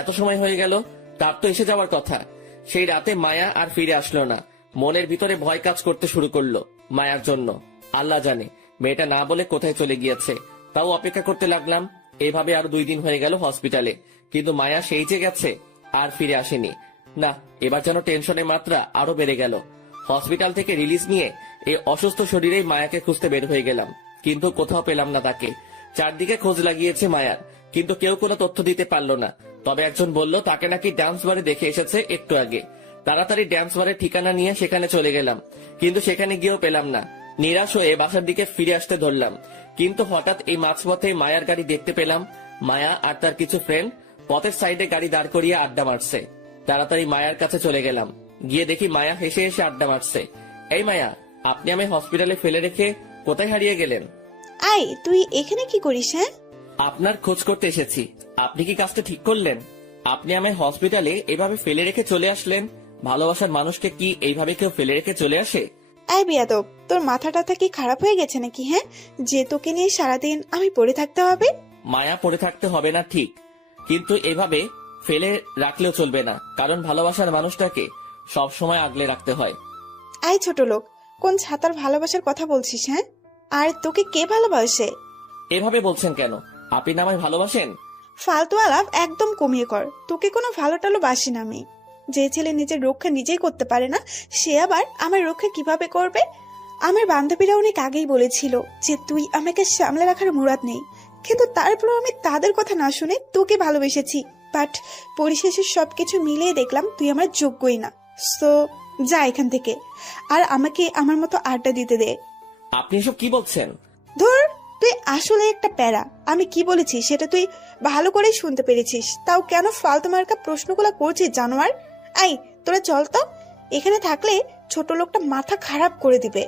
এত সময় হয়ে গেল, তার তো এসে যাওয়ার কথা। সেই রাতে মায়া আর ফিরে আসলো না। মনের ভিতরে ভয় কাজ করতে শুরু করলো মায়ার জন্য। আল্লাহ জানে মেয়েটা না বলে কোথায় চলে গিয়েছে। তাও অপেক্ষা করতে লাগলাম। এইভাবে আরো 2 দিন হয়ে গেল হসপিটালে, কিন্তু মায়া সেই যে গেছে আর ফিরে আসেনি। না, এবার যেন টেনশনের মাত্রা আরো বেড়ে গেল। হসপিটাল থেকে রিলিজ নিয়ে এই অসুস্থ শরীরেই মায়াকে খুঁজতে বের হয়ে গেলাম, কিন্তু কোথাও পেলাম না তাকে। চারদিকে খোঁজ লাগিয়েছে মায়ার, কিন্তু কেউ কোনো তথ্য দিতে পারলো না। তবে একজন বলল তাকে নাকি ডান্স বারে দেখে এসেছে একটু আগে। তাড়াতাড়ি ডান্স বারের ঠিকানা নিয়ে সেখানে চলে গেলাম, কিন্তু সেখানে গিয়েও পেলাম না। নিরাশ হয়ে বাসার দিকে ফিরে আসতে ধরলাম, কিন্তু হঠাৎ এই মাঝপথে মায়ার গাড়ি দেখতে পেলাম। মায়া আর তার কিছু ফ্রেন্ড পথের সাইডে গাড়ি দাঁড় করিয়ে আড্ডা মারছে। তাড়াতাড়ি মায়ার কাছে চলে গেলাম। গিয়ে দেখি মায়া হেসে হেসে আড্ডা মারছে। এই মায়া, আপনি আমায় হসপিটালে ফেলে রেখে কোথায় হারিয়ে গেলেন? আয়, তুই এখানে কি করিস? হ্যাঁ, আপনার খোঁজ করতে এসেছি। আপনি কি কাজটা ঠিক করলেন? আপনি আমায় হসপিটালে এভাবে ফেলে রেখে চলে আসলেন। ভালোবাসার মানুষকে কি এইভাবে কেউ ফেলে রেখে চলে আসে? আয় বিয়াদব, তোর মাথাটা কি খারাপ হয়ে গেছে নাকি? হ্যাঁ, যে তোকে নিয়ে সারাদিন আমি পড়ে থাকতে হবে? মায়া পড়ে থাকতে হবে না ঠিক, কিন্তু এভাবে ফেলে রাখলেও চলবে না, কারণ ভালোবাসার মানুষটাকে সব সময় আগলে রাখতে হয়। আয় ছোট লোক, কোন ছাতার ভালোবাসার কথা বলছিস? হ্যাঁ, আর তোকে কে ভালোবাসে? এভাবে বলছেন কেন? আপনি না আমায় ভালোবাসেন? ফালতু আলাপ একদম কমিয়ে কর। তোকে কোনো ভালো টালো বাসি না আমি। যে ছেলে নিজের রক্ষা নিজেই করতে পারে না, সে আবার আমার রক্ষা কিভাবে করবে? আমার বান্ধবীরা অনেক আগেই বলেছিল যে তুই আমাকে সামলে রাখার মুরাদ নেই, কিন্তু তারপরও আমি তাদের কথা না শুনে তোকে ভালোবেসেছি। বাট পরিশেষে সবকিছু মিলিয়ে দেখলাম তুই আমার যোগ্যই না। সো যা এখান থেকে, আর আমাকে আমার মতো আড্ডা দিতে দে। আপনি এসব কি বলছেন? ধুর, তুই আসলে একটা প্যারা। আমি কি বলেছি সেটা তুই ভালো করেই শুনতে পেরেছিস, তাও কেন ফালতু মার্কা প্রশ্নগুলো করছিস জানোয়ার? আই, তোরা চল তো, এখানে থাকলে ছোট লোকটা মাথা খারাপ করে দিবে।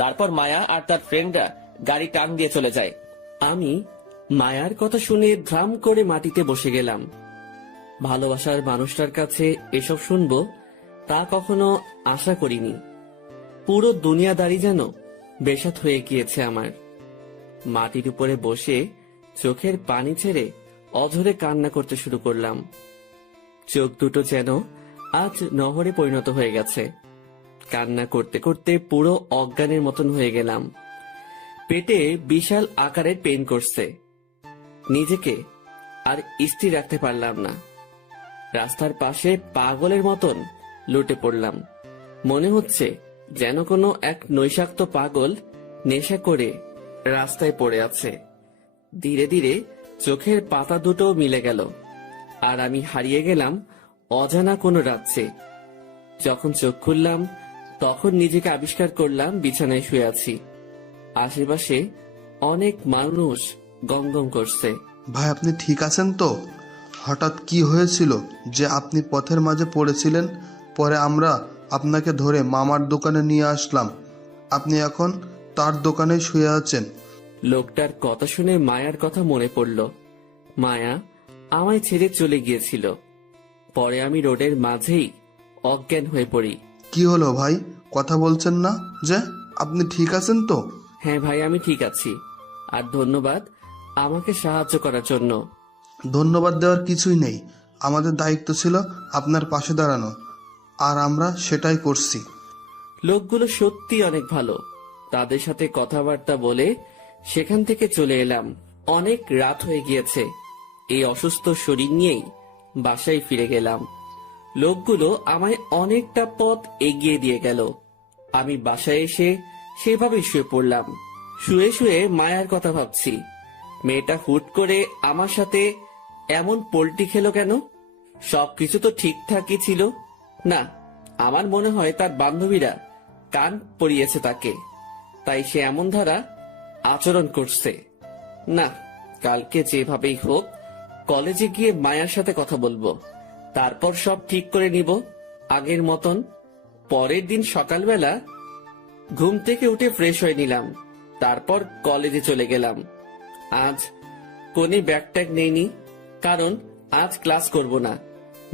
তারপর মায়া আর তার ফ্রেন্ডরা গাড়ি টান দিয়ে চলে যায়। আমি মায়ার কথা শুনে ধ্রাম করে মাটিতে বসে গেলাম। ভালোবাসার মানুষটার কাছে এসব শুনবো তা কখনো আশা করিনি। পুরো দুনিয়াদারি যেন বেসাত হয়ে গিয়েছে আমার। মাটির উপরে বসে চোখের পানি ছেড়ে অঝরে কান্না করতে শুরু করলাম। চোখ দুটো যেন আজ নহরে পরিণত হয়ে গেছে। কান্না করতে করতে পুরো অজ্ঞানের মতন হয়ে গেলাম। পেটে বিশাল আকারের পেইন করছে, নিজেকে আর স্থির রাখতে পারলাম না। রাস্তার পাশে পাগলের মতন লুটে পড়লাম। মনে হচ্ছে যেন কোনো এক নৈশাক্ত পাগল নেশা করে রাস্তায় পড়ে আছে। ধীরে ধীরে চোখের পাতা দুটো মিলে গেল, আর আমি হারিয়ে গেলাম অজানা কোনো রাজ্যে। যখন চোখ খুললাম তখন নিজেকে আবিষ্কার করলাম বিছানায় শুয়ে আছি। আশেপাশে অনেক মানুষ গমগম করছে। ভাই, আপনি ঠিক আছেন তো? হঠাৎ কি হয়েছিল যে আপনি পথের মাঝে পড়েছিলেন? পরে আমরা আপনাকে ধরে মামার দোকানে নিয়ে আসলাম। আপনি এখন তার দোকানে শুয়ে আছেন। লোকটার কথা শুনে মায়ার কথা মনে পড়ল। মায়া আমায় ছেড়ে চলে গিয়েছিল। পরে আমি রোডের মাঝেই অজ্ঞান হয়ে পড়ি। কি হলো ভাই, কথা বলছেন না যে? আপনি ঠিক আছেন তো? হ্যাঁ ভাই, আমি ঠিক আছি। আর ধন্যবাদ আমাকে সাহায্য করার জন্য। ধন্যবাদ দেওয়ার কিছুই নেই। আমাদের দায়িত্ব ছিল আপনার পাশে দাঁড়ানো, আর আমরা সেটাই করছি। লোকগুলো সত্যি অনেক ভালো। তাদের সাথে কথাবার্তা বলে সেখান থেকে চলে এলাম। অনেক রাত হয়ে গিয়েছে। এই অসুস্থ শরীর নিয়েই বাসায় ফিরে গেলাম। লোকগুলো আমায় অনেকটা পথ এগিয়ে দিয়ে গেল। আমি বাসায় এসে সেভাবেই শুয়ে পড়লাম। শুয়ে শুয়ে মায়ার কথা ভাবছি। মেয়েটা হুট করে আমার সাথে এমন পোল্টি খেলো কেন? সবকিছু তো ঠিকঠাকই ছিল না। আমার মনে হয় তার বান্ধবীরা কান পরিয়েছে তাকে, তাই সে এমন ধারা আচরণ করছে। না, কালকে যেভাবেই হোক কলেজে গিয়ে মায়ার সাথে কথা বলবো, তারপর সব ঠিক করে নিব আগের মতন। পরের দিন সকালবেলা ঘুম থেকে উঠে ফ্রেশ হয়ে নিলাম, তারপর কলেজে চলে গেলাম। আজ কোনো ব্যাগ ট্যাগ নেইনি, কারণ আজ ক্লাস করব না।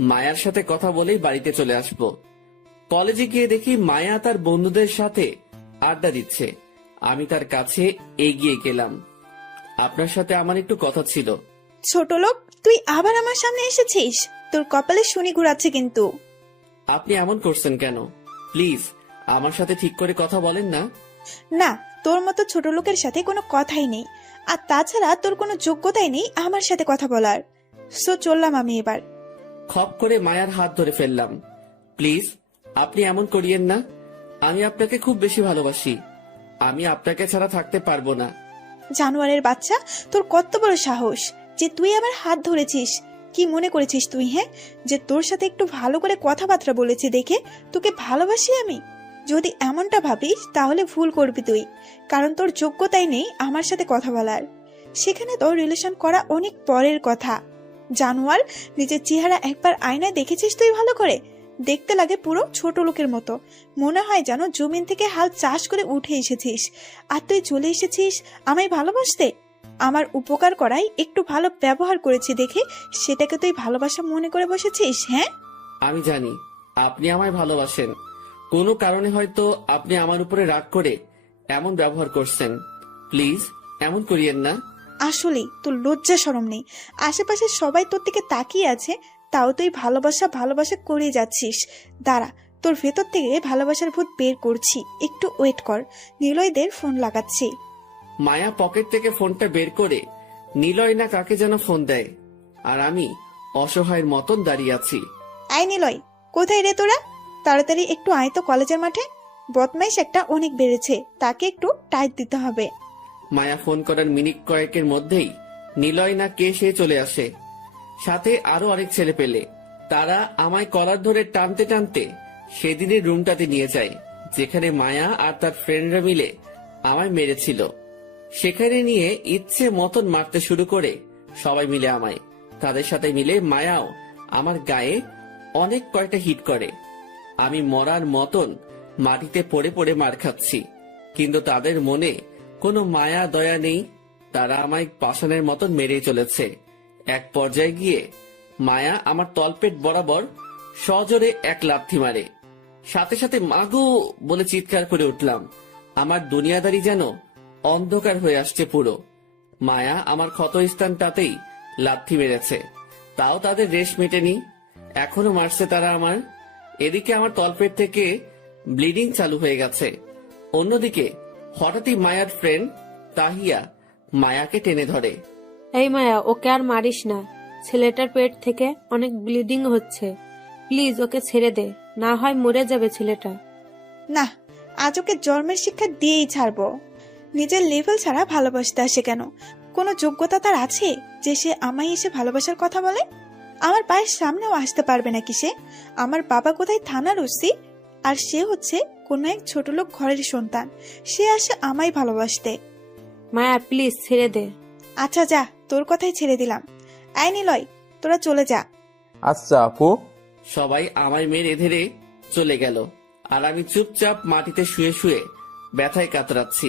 মায়ার সাথে কথা বলেই বাড়িতে চলে আসব। কলেজে গিয়ে দেখি মায়া তার বন্ধুদের সাথে আড্ডা দিচ্ছে। আমি তার কাছে এগিয়ে গেলাম। আপনার সাথে আমার একটু কথা ছিল। ছোট লোক, তুই আবার আমার সামনে এসেছিস? তোর কপালে শনি ঘুরাচ্ছে কিন্তু। আপনি এমন করছেন কেন? প্লিজ আমার সাথে ঠিক করে কথা বলেন না। না, তোর মতো ছোট লোকের সাথে কোনো কথাই নেই, আর তাছাড়া তোর কোনো যোগ্যতাই নেই আমার সাথে কথা বলার। সো চললাম আমি এবার। খপ করে মায়ার হাত ধরে ফেললাম। প্লিজ আপনি এমন করিয়েন না। আমি আপনাকে খুব বেশি ভালোবাসি। আমি আপনাকে ছাড়া থাকতে পারবো না। জানোয়ারের বাচ্চা, তোর কত বড় সাহস যে তুই আমার হাত ধরেছিস! কি মনে করেছিস তুই, হ্যাঁ, যে তোর সাথে একটু ভালো করে কথাবার্তা বলেছি দেখে তোকে ভালোবাসি আমি? যদি এমনটা ভাবিস তাহলে ভুল করবি তুই, কারণ তোর যোগ্যতাই নেই আমার সাথে কথা বলার। সেখানে তোর রিলেশন করা অনেক পরের কথা। জানোয়ার, নিজের চেহারা একবার আয়নায় দেখেছিস তুই ভালো করে? দেখতে লাগে পুরো ছোট লোকের মতো। মনে হয় যেন জমিন থেকে হাল চাষ করে উঠে এসেছিস, আর তুই চলে এসেছিস আমায় ভালোবাসতে। আমার উপকার করাই একটু ভালো ব্যবহার করেছি দেখে সেটাকে তুই ভালোবাসা মনে করে বসেছিস, হ্যাঁ? আমি জানি আপনি আমায় ভালোবাসেন। কোনো কারণে হয়তো আপনি আমার উপরে রাগ করে এমন ব্যবহার করছেন। প্লিজ এমন করিয়েন না। আসলেই তোর লজ্জা শরম নেই। আশেপাশে সবাই তোর দিকে তাকিয়ে আছে, তাও তুই ভালোবাসা ভালোবাসা করে যাচ্ছিস। দাঁড়া, তোর ভেতর থেকে ভালোবাসার ভূত বের করছি, একটু ওয়েট কর। নিলয়দের ফোন লাগাচ্ছি। মায়া পকেট থেকে ফোনটা বের করে নিলয় না কাকে যেন ফোন দেয়, আর আমি অসহায়ের মতন দাঁড়িয়ে আছি। আয় নিলয়, কোথায় রে তোরা? তাড়াতাড়ি একটু আয় তো কলেজের মাঠে। বদমাইশ একটা অনেক বেড়েছে, তাকে একটু টাইট দিতে হবে। মায়া ফোন করার মিনিট কয়েকের মধ্যেই নিলয় না কে সে চলে আসে, সাথে আরো অনেক ছেলে পেলে। তারা আমায় কলার ধরে টানতে টানতে সেদিনের রুমটাতে নিয়ে যায়, যেখানে মায়া আর তার ফ্রেন্ডরা মিলে আমায় মেরেছিল। সেখানে নিয়ে ইচ্ছে মতন মারতে শুরু করে সবাই মিলে আমায়। তাদের সাথে মিলে মায়াও আমার গায়ে অনেক কয়টা হিট করে। আমি মরার মতন মাটিতে পড়ে পড়ে মার খাচ্ছি, কিন্তু তাদের মনে কোনো মায়া দয়া নেই। তারা আমায় পাষাণের মতন মেরেই চলেছে। এক পর্যায়ে গিয়ে মায়া আমার তলপেট বরাবর সজোরে এক লাথি মারে। সাথে সাথে মাগো বলে চিৎকার করে উঠলাম। আমার দুনিয়াদারি যেন অন্ধকার হয়ে আসছে পুরো। মায়া আমার ক্ষতস্থানটাতেই লাথি মেরেছে, তাও তাদের রেশ মেটেনি, এখনো মারছে তারা আমার। এদিকে আমার তলপেট থেকে ব্লিডিং চালু হয়ে গেছে। অন্যদিকে হঠাৎই মায়ার ফ্রেন্ড তাহিয়া মায়াকে টেনে ধরে। এই মায়া, ওকে আর মারিস না, ছেলেটার পেট থেকে অনেক ব্লিডিং হচ্ছে, প্লিজ ওকে ছেড়ে দে, না হয় মরে যাবে ছেলেটা। না, আজ ওকে জন্মের শিক্ষা দিয়েই ছাড়বো। নিজের লেভেল ছাড়া ভালোবাসতে আসে কেন? কোনো যোগ্যতা তার আছে যে সে আমায় এসে ভালোবাসার কথা বলে? আমার পায়ের সামনেও আসতে পারবে নাকি সে? আমার বাবা কোথায় থানার ওসি, আর সে হচ্ছে কোনো এক ছোট লোক ঘরের সন্তান। সে আসে আমায় ভালোবাসতে। মায়া প্লিজ ছেড়ে দে। আচ্ছা যা, তোর কথাই ছেড়ে দিলাম। আই নিলয়, তোরা চলে যা। আচ্ছা আপু। সবাই আমায় মেরে ধরে চলে গেল, আর আমি চুপচাপ মাটিতে শুয়ে শুয়ে ব্যথায় কাতরাচ্ছি।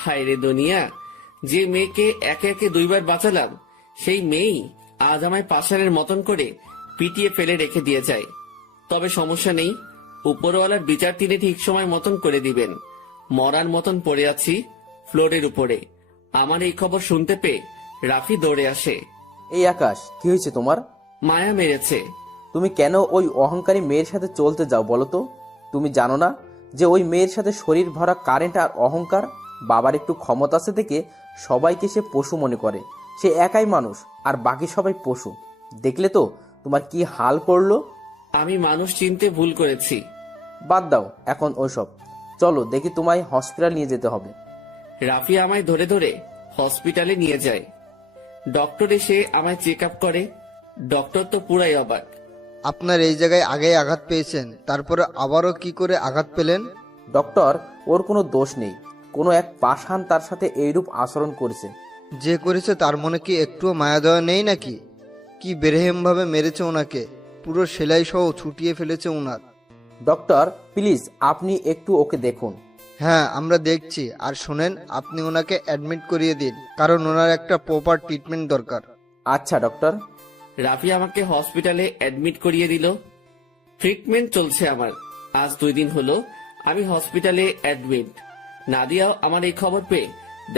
হায় রে দুনিয়া, যে মেয়েকে একে একে দুইবার বাঁচালাম, সেই মেয়েই আজ আমায় পাষাণের মতন করে পিটিয়ে ফেলে রেখে দিয়ে যায়। তবে সমস্যা নেই, উপরওয়ালার বিচার তিনি ঠিক সময় মতন করে দিবেন। মরার মতন পড়ে আছি ফ্লোরের উপরে। আমার এই খবর শুনতে পেয়ে রাফি দৌড়ে আসে। এই আকাশ, কি হয়েছে তোমার? মায়া মেরেছে। তুমি কেন ওই অহংকারী মেয়ের সাথে চলতে যাও বলো তো? তুমি জানো না যে ওই মেয়ের সাথে শরীর ভরা কারেন্ট আর অহংকার? বাবার একটু ক্ষমতা আছে দেখে সবাইকে সে পশু মনে করে। সে একাই মানুষ আর বাকি সবাই পশু। দেখলে তো তোমার কি হাল করলো। আমি মানুষ চিনতে ভুল করেছি। বাদ দাও এখন ওসব, চলো দেখি তোমায় হসপিটাল নিয়ে যেতে হবে। রাফি আমায় ধরে ধরে হসপিটালে নিয়ে যায়। ডক্টর এসে আমায় চেক আপ করে। ডক্টর তো পুরাই অবাক। আপনার এই জায়গায় আগেই আঘাত পেয়েছেন, তারপরে আবারও কি করে আঘাত পেলেন? ডক্টর, ওর কোনো দোষ নেই, কোনো এক পাষাণ তার সাথে এইরূপ আচরণ করেছে। যে করেছে তার মনে কি একটুও মায়া দেওয়া নেই নাকি? কি বেরহেমভাবে মেরেছে ওনাকে, পুরো সেলাই সহ ছুটিয়ে ফেলেছে ওনার। ডক্টর প্লিজ আপনি একটু ওকে দেখুন। হ্যাঁ আমরা দেখছি। আর শোনেন, আপনি ওনাকে অ্যাডমিট করিয়ে দিন, কারণ ওনার একটা প্রপার ট্রিটমেন্ট দরকার। আচ্ছা ডক্টর। রাফি আমাকে হসপিটালে অ্যাডমিট করিয়ে দিল। ট্রিটমেন্ট চলছে আমার। আজ 2 দিন হলো আমি হসপিটালে অ্যাডমিট। নাদিয়াও আমার এই খবর পেয়ে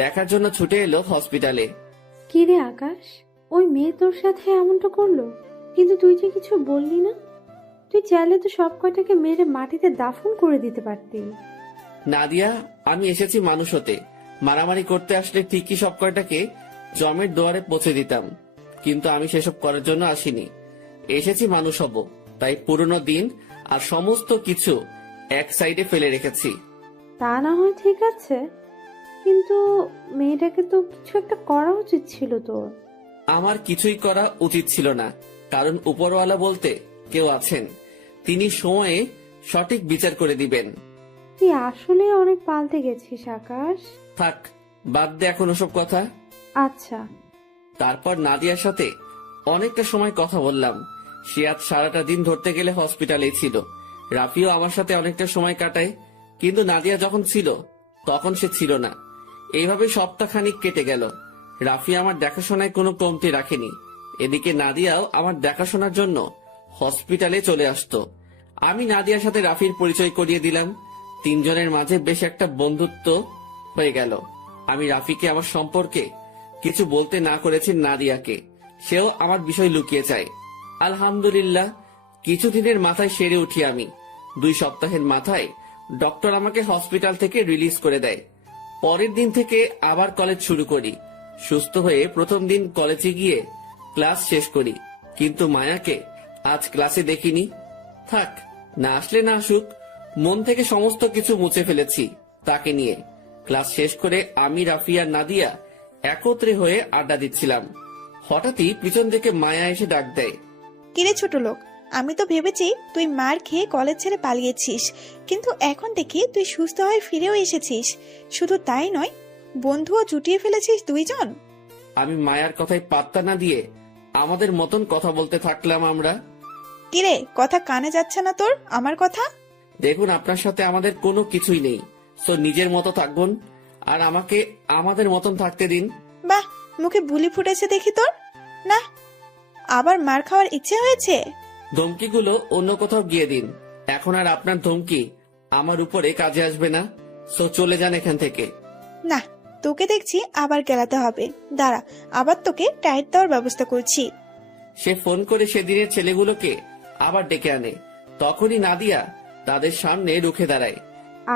দেখার জন্য ছুটে এলো হসপিটালে। কি রে আকাশ, ওই মেয়ে তোর সাথে এমনটা করলো, কিন্তু তুই যে কিছু বললি না? তুই চাইলে তো সব কয়টাকে মেরে মাটিতে দাফন করে দিতে পারতি। নাদিয়া, আমি এসেছি মানুষ হতে। মারামারি করতে আসলে ঠিকই সব কয়টাকে জমের দুয়ারে পৌঁছে দিতাম, কিন্তু আমি সেসব করার জন্য আসিনি। এসেছি মানুষ হব, তাই পুরনো দিন আর সমস্ত কিছু এক সাইডে ফেলে রেখেছি। তা না হয় ঠিক আছে, কিন্তু মেয়েটাকে তো কিছু একটা করা উচিত ছিল তোর। আমার কিছুই করা উচিত ছিল না, কারণ উপরওয়ালা বলতে কেউ আছেন, তিনি সময়ে সঠিক বিচার করে দিবেন। তুই আসলে অনেক পাল্টে গেছিস আকাশ। থাক, বাদ দে এখন ওসব কথা। আচ্ছা। তারপর নাদিয়ার সাথে অনেকটা সময় কথা বললাম। সে আজ সারাটা দিন ধরতে গেলে হসপিটালেই ছিল। রাফিও আমার সাথে অনেকটা সময় কাটায়, কিন্তু নাদিয়া যখন ছিল তখন সে ছিল না। এইভাবে সপ্তাহখানিক কেটে গেল। রাফি আমার দেখাশোনায় কোনো কমতি রাখেনি। এদিকে নাদিয়াও আমার দেখাশোনার জন্য হসপিটালে চলে আসতো। আমি নাদিয়ার সাথে রাফির পরিচয় করিয়ে দিলাম। 3 জনের মাঝে বেশ একটা বন্ধুত্ব হয়ে গেল। আমি রাফিকে আমার সম্পর্কে কিছু বলতে না করেছি নাদিয়াকে, সেও আমার বিষয় লুকিয়ে চায়। আলহামদুলিল্লাহ, কিছুদিনের মাথায় সেরে উঠি আমি। 2 সপ্তাহের মাথায় ডক্টর আমাকে হসপিটাল থেকে রিলিজ করে দেয়। পরের দিন থেকে আবার কলেজ শুরু করি। সুস্থ হয়ে প্রথম দিন কলেজে গিয়ে ক্লাস শেষ করি, কিন্তু মায়াকে আজ ক্লাসে দেখিনি। থাক, না আসলে না আসুক, মন থেকে সমস্ত কিছু মুছে ফেলেছি তাকে নিয়ে। ক্লাস শেষ করে আমি, রাফি আর নাদিয়া একত্রে হয়ে আড্ডা দিচ্ছিলাম। হঠাৎই পিছন থেকে মায়া এসে ডাক দেয়। কিরে ছোট লোক, আমি তো ভেবেছি তুই মার খেয়ে কলেজ ছেড়ে পালিয়েছিস, কিন্তু এখন দেখি তুই সুস্থ হয়ে ফিরেও এসেছিস। শুধু তাই নয়, বন্ধুও জুটিয়ে ফেলেছিস 2 জন। আমি মায়ার কথায় পাত্তা না দিয়ে আমাদের মতন কথা বলতে থাকলাম আমরা। কিরে, কথা কানে যাচ্ছে না তোর আমার কথা? দেখুন, আপনার সাথে আমাদের কোনো কিছুই নেই, সো নিজের মতো থাকবেন আর আমাকে আমাদের মতন থাকতে দিন। বাহ, মুখে বুলি ফুটেছে দেখি তোর। না, আবার মার খাওয়ার ইচ্ছে হয়েছে? ধমকিগুলো অন্য কোথাও গিয়ে দিন। এখন আর আপনার ধমকি আমার উপরে কাজে আসবে না। সো চলে যান এখান থেকে। না, তোকে দেখছি আবার গেলাতে হবে। দাঁড়া, আবার তোকে টাইট দেওয়ার ব্যবস্থা করছি। সে ফোন করে সেদিনের ছেলেগুলোকে আবার ডেকে আনে। তখনই নাদিয়া তাদের সামনে রুখে দাঁড়ায়।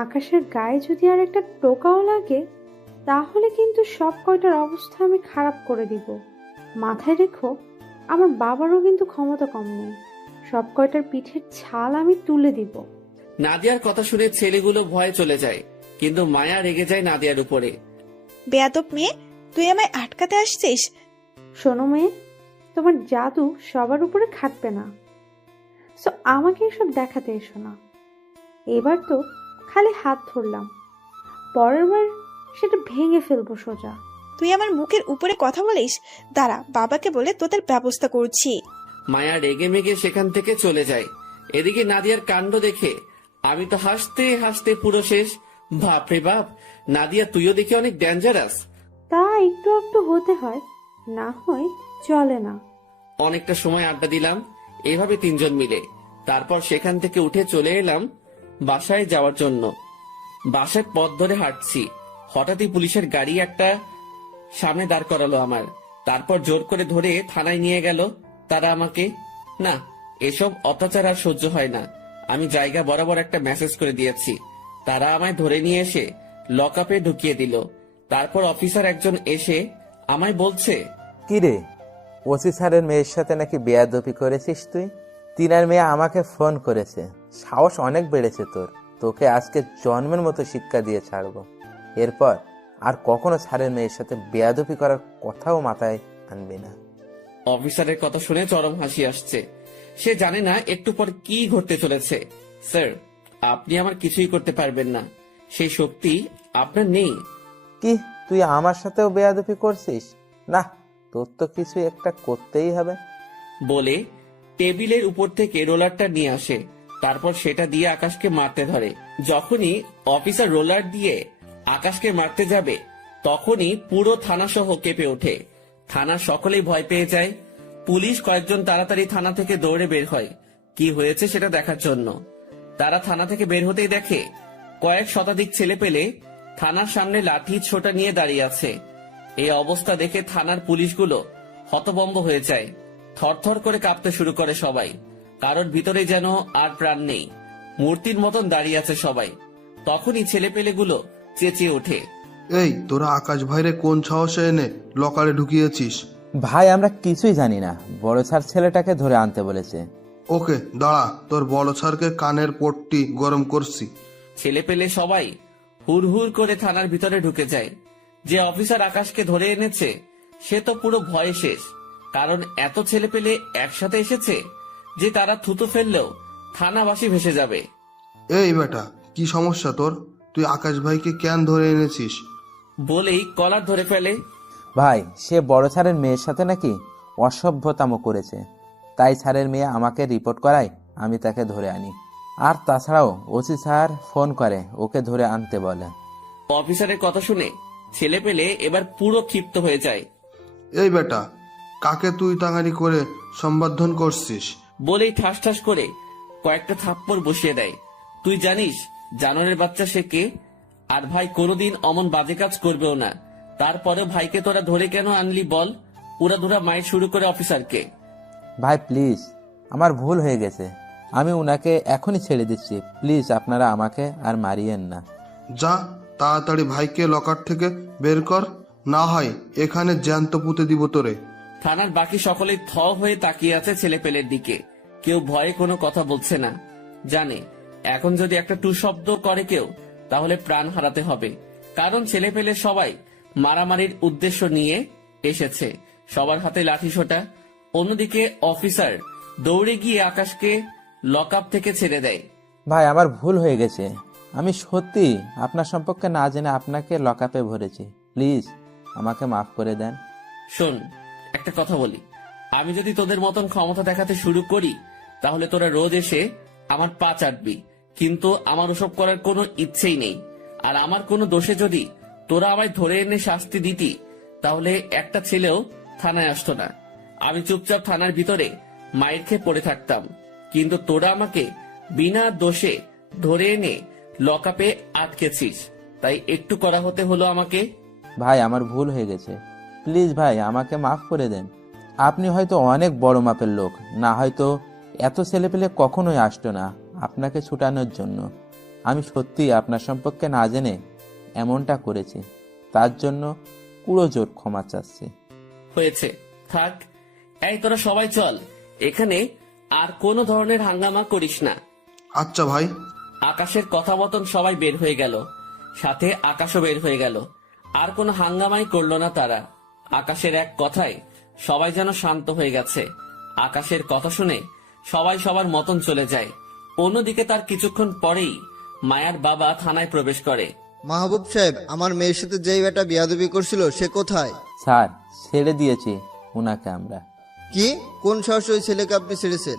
আকাশের গায়ে যদি আর একটা টোকাও লাগে তাহলে কিন্তু সব কয়টার অবস্থা আমি খারাপ করে দিব। মাথায় রেখো, আমার বাবারও কিন্তু ক্ষমতা কম নেই। সব কয়টার পিঠের ছাল আমি তুলে দিব। নাদিয়ার কথা শুনে ছেলেগুলো ভয়ে চলে যায়, কিন্তু মায়া রেগে যায় নাদিয়ার উপরে। বেয়াদব মেয়ে, তুই আমায় আটকাতে আসছিস? শোনো মেয়ে, তোমার জাদু সবার উপরে খাটবে না। সো আমাকে এসব দেখাতে এসো না। এবার তো খালি হাত ধরলাম, পরের বার সেটা ভেঙে ফেলবো সোজা। তুই আমার মুখের উপরে কথা বলিস? দাঁড়া, বাবাকে বলে তোদের ব্যবস্থা করছি। মায়া রেগে মেগে সেখান থেকে চলে যায়। এদিকে নাদিয়ার কাণ্ড দেখে আমি তো হাসতে হাসতে পুরো শেষ। বাপরে বাপ, নাদিয়া তুইও দেখি অনেক ডেঞ্জারাস। তা একটু একটু হতে হয়, না হয় চলে না। অনেকটা সময় আড্ডা দিলাম এভাবে তিনজন মিলে। তারপর সেখান থেকে উঠে চলে এলাম বাসায় যাওয়ার জন্য। বাসায় পথ ধরে হাঁটছি, হঠাৎই পুলিশের গাড়ি একটা সামনে দাঁড় করালো আমার। তারপর জোর করে ধরে থানায় নিয়ে গেল তারা আমাকে। না, এসব অত্যাচার আর সহ্য হয় না। আমি জায়গা বরাবর একটা মেসেজ করে দিয়েছি। তারা আমায় ধরে নিয়ে এসে লকআপে ঢুকিয়ে দিল। তারপর অফিসার একজন এসে আমায় বলছে, কি রে, ওসি স্যারের মেয়ের সাথে নাকি বেয়াদবি করেছিস তুই? তিনার মেয়ে আমাকে ফোন করেছে। সাহস অনেক বেড়েছে তোর। তোকে আজকে জন্মের মতো শিক্ষা দিয়ে ছাড়বো। এরপর আর কখনো স্যারের মেয়ের সাথে বেয়াদবি করার কথাও মাথায় আনবি না। অফিসারের কথা শুনে চরম হাসি আসছে। সে জানে না একটু পর কি ঘটতে চলেছে। স্যার, আপনি আমার কিছুই করতে পারবেন না, সেই শক্তি আপনার নেই। কি, তুই আমার সাথেও বেয়াদবি করছিস? না, তোর তো কিছু একটা করতেই হবে। বলে টেবিলের উপর থেকে রোলারটা নিয়ে আসে। তারপর সেটা দিয়ে আকাশকে মারতে ধরে। যখনই অফিসার রোলার দিয়ে আকাশকে মারতে যাবে তখনই পুরো থানা সহ কেঁপে ওঠে। থানার সকলেই ভয় পেয়ে যায়। পুলিশ কয়েকজন তাড়াতাড়ি থানা থেকে দৌড়ে বের হয় কি হয়েছে সেটা দেখার জন্য। তারা থানা থেকে বের হতেই দেখে কয়েক শতাধিক ছেলে পেলে থানার সামনে লাঠি ছোটা নিয়ে দাঁড়িয়ে আছে। এই অবস্থা দেখে থানার পুলিশগুলো হতভম্ব হয়ে যায়। থরথর করে কাঁপতে শুরু করে সবাই। কারোর ভিতরে যেন আর প্রাণ নেই, মূর্তির মতন দাঁড়িয়ে আছে সবাই। তখনই ছেলেপেলেগুলো চেঁচিয়ে ওঠে, এই তোরা আকাশ ভাইরে কোন সাহসে এনে লকারে ঢুকিয়েছিস? ভাই, আমরা কিছুই জানি না। বড় স্যার ছেলেটাকে ধরে আনতে বলেছে। ওকে, দাঁড়া, তোর বড় স্যারকে কানের পট্টি গরম করছি। ছেলেপেলে সবাই হুড় হুড় করে থানার ভিতরে ঢুকে যায়। যে অফিসার আকাশকে ধরে এনেছে সে তো পুরো ভয়ে শেষ, কারণ এত ছেলেপেলে একসাথে এসেছে যে তারা থুতু ফেললেও থানাবাসী ভেসে যাবে। এই বেটা, কি সমস্যা তোর? তুই আকাশ ভাইকে কেন ধরে এনেছিস? বলেই কলার ধরে ফেলে। ভাই, সে বড় স্যারের মেয়ের সাথে নাকি অসভ্যতাম করেছে, তাই স্যারের মেয়ে আমাকে রিপোর্ট করায়, আমি তাকে ধরে আনি। আর তাছাড়াও ওসি স্যার ফোন করে ওকে ধরে আনতে বলে। অফিসারের কথা শুনে ছেলেপেলে এবার পুরো ক্ষিপ্ত হয়ে যায়। এই বেটা, কাকে তুই টাঙারি করে সম্বর্ধন করছিস? বলেই ঠাস ঠাস করে কয়েকটা থাপ্পড় বসিয়ে দেয়। তুই জানিস জানোয়ারের বাচ্চা সে কে? আর ভাই কোনোদিন অমন বাজে কাজ করবেও না। তারপরেও ভাইকে তোরা ধরে কেন আনলি বল? উড়াধুরা মাইর শুরু করে অফিসারকে। ভাই প্লিজ, আমার ভুল হয়ে গেছে। আমি উনাকে এখনই ছেড়ে দিচ্ছি। প্লিজ আপনারা আমাকে আর মারিয়েন না। যা, তাড়াতাড়ি ভাইকে লকার থেকে বের কর, না হয় এখানে জ্যান্ত পুঁতে দিব তোরে। থানার বাকি সকলেই থ হয়ে তাকিয়ে আছে ছেলেপেলের দিকে। কেউ ভয়ে কোনো কথা বলছে না। জানে এখন যদি একটা টু শব্দ করে কেউ তাহলে প্রাণ হারাতে হবে। কারণ ছেলেপেলে সবাই মারামারির উদ্দেশ্য নিয়ে এসেছে, সবার হাতে লাঠি সোটা। অন্যদিকে অফিসার দৌড়ে গিয়ে আকাশকে লকআপ থেকে ছেড়ে দেয়। ভাই, আমার ভুল হয়ে গেছে। আমি সত্যি আপনার সম্পর্কে না জেনে আপনাকে লকআপে ভরেছি। প্লিজ আমাকে মাফ করে দেন। শোন, একটা কথা বলি, আমি যদি তোদের মতন ক্ষমতা দেখাতে শুরু করি তাহলে তোরা রোজ এসে আমার পা চাটবি, কিন্তু আমার ওসব করার কোনো ইচ্ছেই নেই। আর আমার কোনো দোষে যদি তোরা আমায় ধরে এনে শাস্তি দিতি তাহলে একটা ছেলেও থানায় আসতো না। আমি চুপচাপ থানার ভিতরে মায়ের খেয়ে পড়ে থাকতাম। কিন্তু তোরা আমাকে বিনা দোষে ধরে এনে লকআপে আটকেছিস। তাই একটু করা হতে হলো আমাকে। ভাই আমার ভুল হয়ে গেছে, প্লিজ ভাই আমাকে মাফ করে দেন। আপনি হয়তো অনেক বড় মাপের লোক, না হয়তো এত ছেলেপেলে কখনোই আসতো না আপনাকে ছুটানোর জন্য। আমি সত্যি আপনার সম্পর্কে না জেনে এমনটা করেছি, তার জন্য পুরো জোর ক্ষমা চাচ্ছি। হয়েছে, থাক। এই তোরা সবাই চল, এখানে আর কোনো ধরনের হাঙ্গামা করিস না। আচ্ছা ভাই। আকাশের কথা মতন সবাই বের হয়ে গেল, সাথে আকাশও বের হয়ে গেল। আর কোনো হাঙ্গামাই করলো না তারা। আকাশের এক কথায় সবাই যেন শান্ত হয়ে গেছে। আকাশের কথা শুনে সবাই সবার মতন চলে যায়। অন্যদিকে তার কিছুক্ষণ পরেই মায়ার বাবা থানায় প্রবেশ করে। মাহবুব সাহেব, আমার মেয়ের সাথে যেই বেটা বিয়াদবি করছিল সে কোথায়? স্যার ছেড়ে দিয়েছি ওনাকে আমরা। কি? কোন সাহসে ওই ছেলেকে আপনি ছেড়েছেন?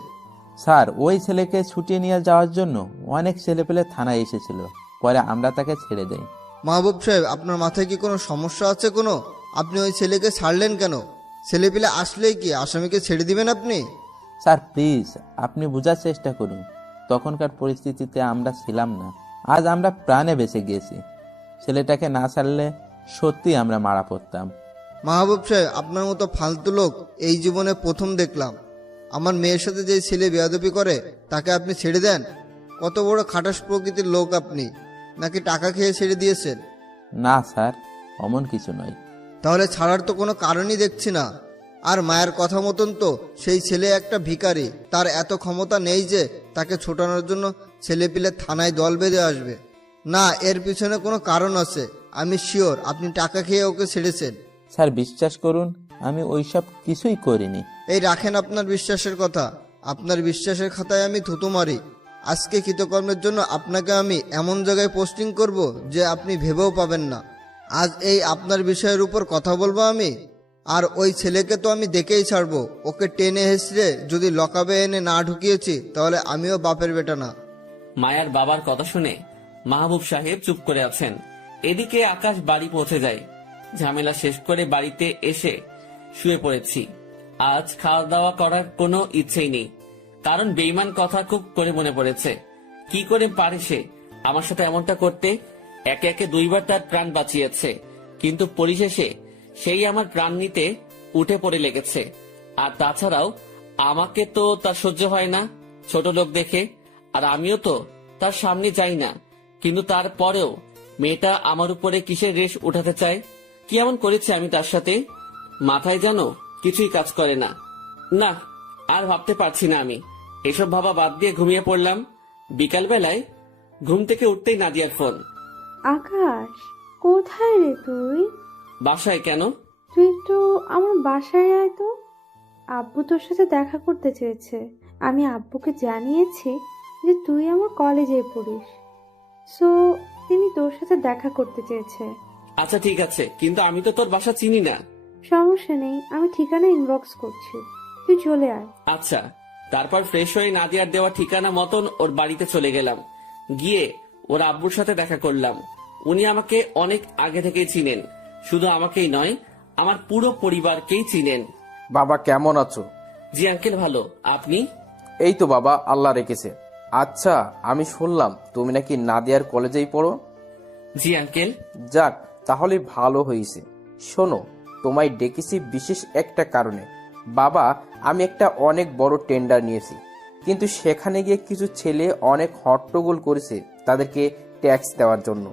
স্যার ওই ছেলেকে ছুটিয়ে নিয়ে যাওয়ার জন্য অনেক ছেলেপেলে থানায় এসেছিল, পরে আমরা তাকে ছেড়ে দেই। মাহবুব সাহেব, আপনার মাথায় কি কোনো সমস্যা আছে কোনো? আপনি ওই ছেলেকে ছাড়লেন কেন? ছেলেপিলে আসলেই কি আসামিকে ছেড়ে দিবেন আপনি? স্যার প্লিজ আপনি বোঝার চেষ্টা করুন, তখনকার পরিস্থিতিতে আমরা ছিলাম না। আজ আমরা প্রাণে বেঁচে গিয়েছি। ছেলেটাকে না ছাড়লে সত্যি আমরা মারা পড়তাম। মাহবুব সাহেব, আপনার মতো ফালতু লোক এই জীবনে প্রথম দেখলাম। আমার মেয়ের সাথে যে ছেলে বেয়াদবি করে তাকে আপনি ছেড়ে দেন? কত বড় খাটাস প্রকৃতির লোক আপনি! নাকি টাকা খেয়ে ছেড়ে দিয়েছেন? না স্যার, অমন কিছু নয়। তাহলে ছাড়ার তো কোনো কারণই দেখছি না। আর মায়ের কথা মতন তো সেই ছেলে একটা ভিখারি, তার এত ক্ষমতা নেই যে তাকে ছোটানোর জন্য ছেলেপিলে থানায় দল বেঁধে আসবে। না, এর পিছনে কোনো কারণ আছে। আমি শিওর আপনি টাকা খেয়ে ওকে ছেড়েছেন। স্যার বিশ্বাস করুন, আমি ওইসব কিছুই করিনি। এই রাখেন আপনার বিশ্বাসের কথা। আপনার বিশ্বাসের খাতায় আমি থুতু মারি। আজকে কৃতকর্মের জন্য আপনাকে আমি এমন জায়গায় পোস্টিং করব যে আপনি ভেবেও পাবেন না। আজ এই আপনার বিষয়ের উপর কথা বলবো আমি। আর ওই ছেলেকে তো আমি দেখেই ছাড়বো। ওকে টেনে হেসড়ে যদি লকাবে এনে না ঢুকিয়েছি তাহলে আমিও বাপের বেটা না। মায়ার বাবার কথা শুনে মাহবুব সাহেব চুপ করে আছেন। এদিকে আকাশ বাড়ি পৌঁছে যায়। ঝামেলা শেষ করে বাড়িতে এসে শুয়ে পড়েছি। আজ খাওয়া দাওয়া করার কোনো ইচ্ছেই নেই, কারণ বেঈমান কথা খুব করে মনে পড়েছে। কি করে পারে সে আমার সাথে এমনটা করতে? একে একে দুইবার তার প্রাণ বাঁচিয়েছে, কিন্তু পরিশেষে সেই আমার প্রাণ নিতে উঠে পড়ে লেগেছে। আর তাছাড়াও আমাকে তো তার সহ্য হয় না ছোট লোক দেখে, আর আমিও তো তার সামনে যাই না। কিন্তু তারপরেও মেয়েটা আমার উপরে কিসের রেশ উঠাতে চায়? কি এমন করেছে আমি তার সাথে? মাথায় যেন কিছুই কাজ করে না। না, আর ভাবতে পারছি না আমি। এসব ভাবা বাদ দিয়ে ঘুমিয়ে পড়লাম। বিকাল বেলায় ঘুম থেকে উঠতেই নাদিয়ার ফোন। আকাশ, কোথায় রে তুই? বাসায়। কেন? তুই একটু আমার বাসায় আয় তো। আব্বু তোর সাথে দেখা করতে চেয়েছে। আমি আব্বুকে জানিয়েছি যে তুই আমার কলেজে পড়িস, সো তিনি তোর সাথে দেখা করতে চেয়েছে। আচ্ছা ঠিক আছে, কিন্তু আমি তো তোর বাসা চিনি না। সমস্যা নেই, আমি ঠিকানা ইনবক্স করছি, তুই চলে আয়। আচ্ছা। তারপর ফ্রেশ হয়ে নাদিয়ার দেওয়া ঠিকানা মতন ওর বাড়িতে চলে গেলাম। গিয়ে ওর আব্বুর সাথে দেখা করলাম। উনি আমাকে অনেক আগে থেকেই চিনেন। শুধু আমাকেই নয়, আমার পুরো পরিবারকেই চিনেন। বাবা কেমন আছো? জি আঙ্কেল, ভালো। আপনি? এই তো বাবা, আল্লাহ রেখেছে। আচ্ছা, আমি শুনলাম তুমি নাকি নাদিয়ার কলেজেই পড়ো। জি আঙ্কেল। যাক, তাহলে ভালো হয়েছে। শোনো, তোমায় ডেকেছি বিশেষ একটা কারণে। বাবা, আমি একটা অনেক বড় টেন্ডার নিয়েছি, কিন্তু সেখানে গিয়ে কিছু ছেলে অনেক হট্টগোল করেছে তাদেরকে ট্যাক্স দেওয়ার জন্য।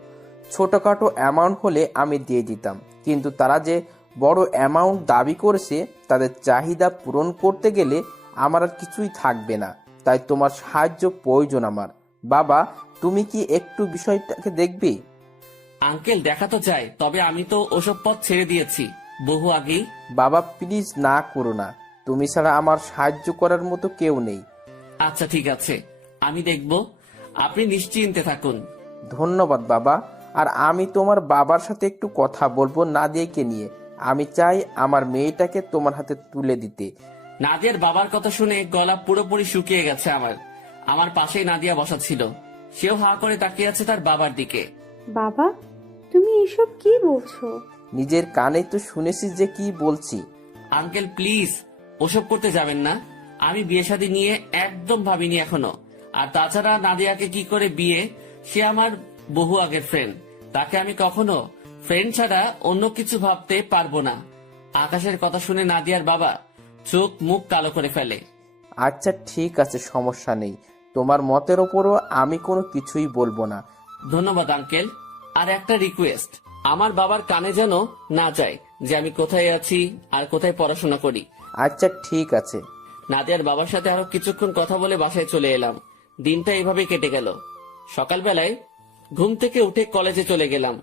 ছোটখাটো অ্যামাউন্ট হলে আমি দিয়ে দিতাম, কিন্তু তারা যে বড় অ্যামাউন্ট দাবি করেছে তাদের চাহিদা পূরণ করতে গেলে আমার আর কিছুই থাকবে না। তাই তোমার সাহায্য প্রয়োজন আমার। বাবা, তুমি কি একটু বিষয়টাকে দেখবে? আঙ্কেল, দেখা তো যায়, তবে আমি তো ওসব পথ ছেড়ে দিয়েছি বহু আগেই। বাবা প্লিজ না করো না, তুমি ছাড়া আমার সাহায্য করার মতো কেউ নেই। আচ্ছা ঠিক আছে, আমি দেখব। আপনি নিশ্চিন্তে থাকুন। ধন্যবাদ বাবা। আর আমি তোমার বাবার সাথে একটু কথা বলবো নাদিয়াকে নিয়ে। আমি চাই আমার মেয়েটাকে তোমার হাতে তুলে দিতে। নাদিয়ার বাবার কথা শুনে গলা পুরোপুরি শুকিয়ে গেছে আমার। আমার পাশেই নাদিয়া বসা ছিল। সেও হা করে তাকিয়ে আছে তার বাবার দিকে। বাবা, তুমি এসব কি বলছো? নিজের কানে তো শুনেছিস যে কি বলছি। আঙ্কেল প্লিজ, ওসব করতে যাবেন না। আমি বিয়ে শাদী নিয়ে একদম ভাবিনি এখনো। আর তাছাড়া নাদিয়াকে কি করে বিয়ে, সে আমার বহু আগের ফ্রেন্ড। তাকে আমি কখনো ফ্রেন্ড ছাড়া অন্য কিছু ভাবতে পারবো না। আকাশের কথা শুনে নাদিয়ার বাবা চোখ মুখ কালো করে ফেলে। আচ্ছা ঠিক আছে, সমস্যা নেই, তোমার মতের ওপরও আমি কোনো কিছুই বলবো না। ধন্যবাদ আঙ্কেল। আর একটা রিকোয়েস্ট, আমার বাবার কানে যেন না যায় যে আমি কোথায় আছি আর কোথায় পড়াশোনা করি। আচ্ছা ঠিক আছে। নাদিয়ার বাবার সাথে আরো কিছুক্ষণ কথা বলে বাসায় চলে এলাম। দিনটা এভাবেই কেটে গেল। সকালবেলায় ঘুম থেকে উঠে কলেজে চলে গেলাম।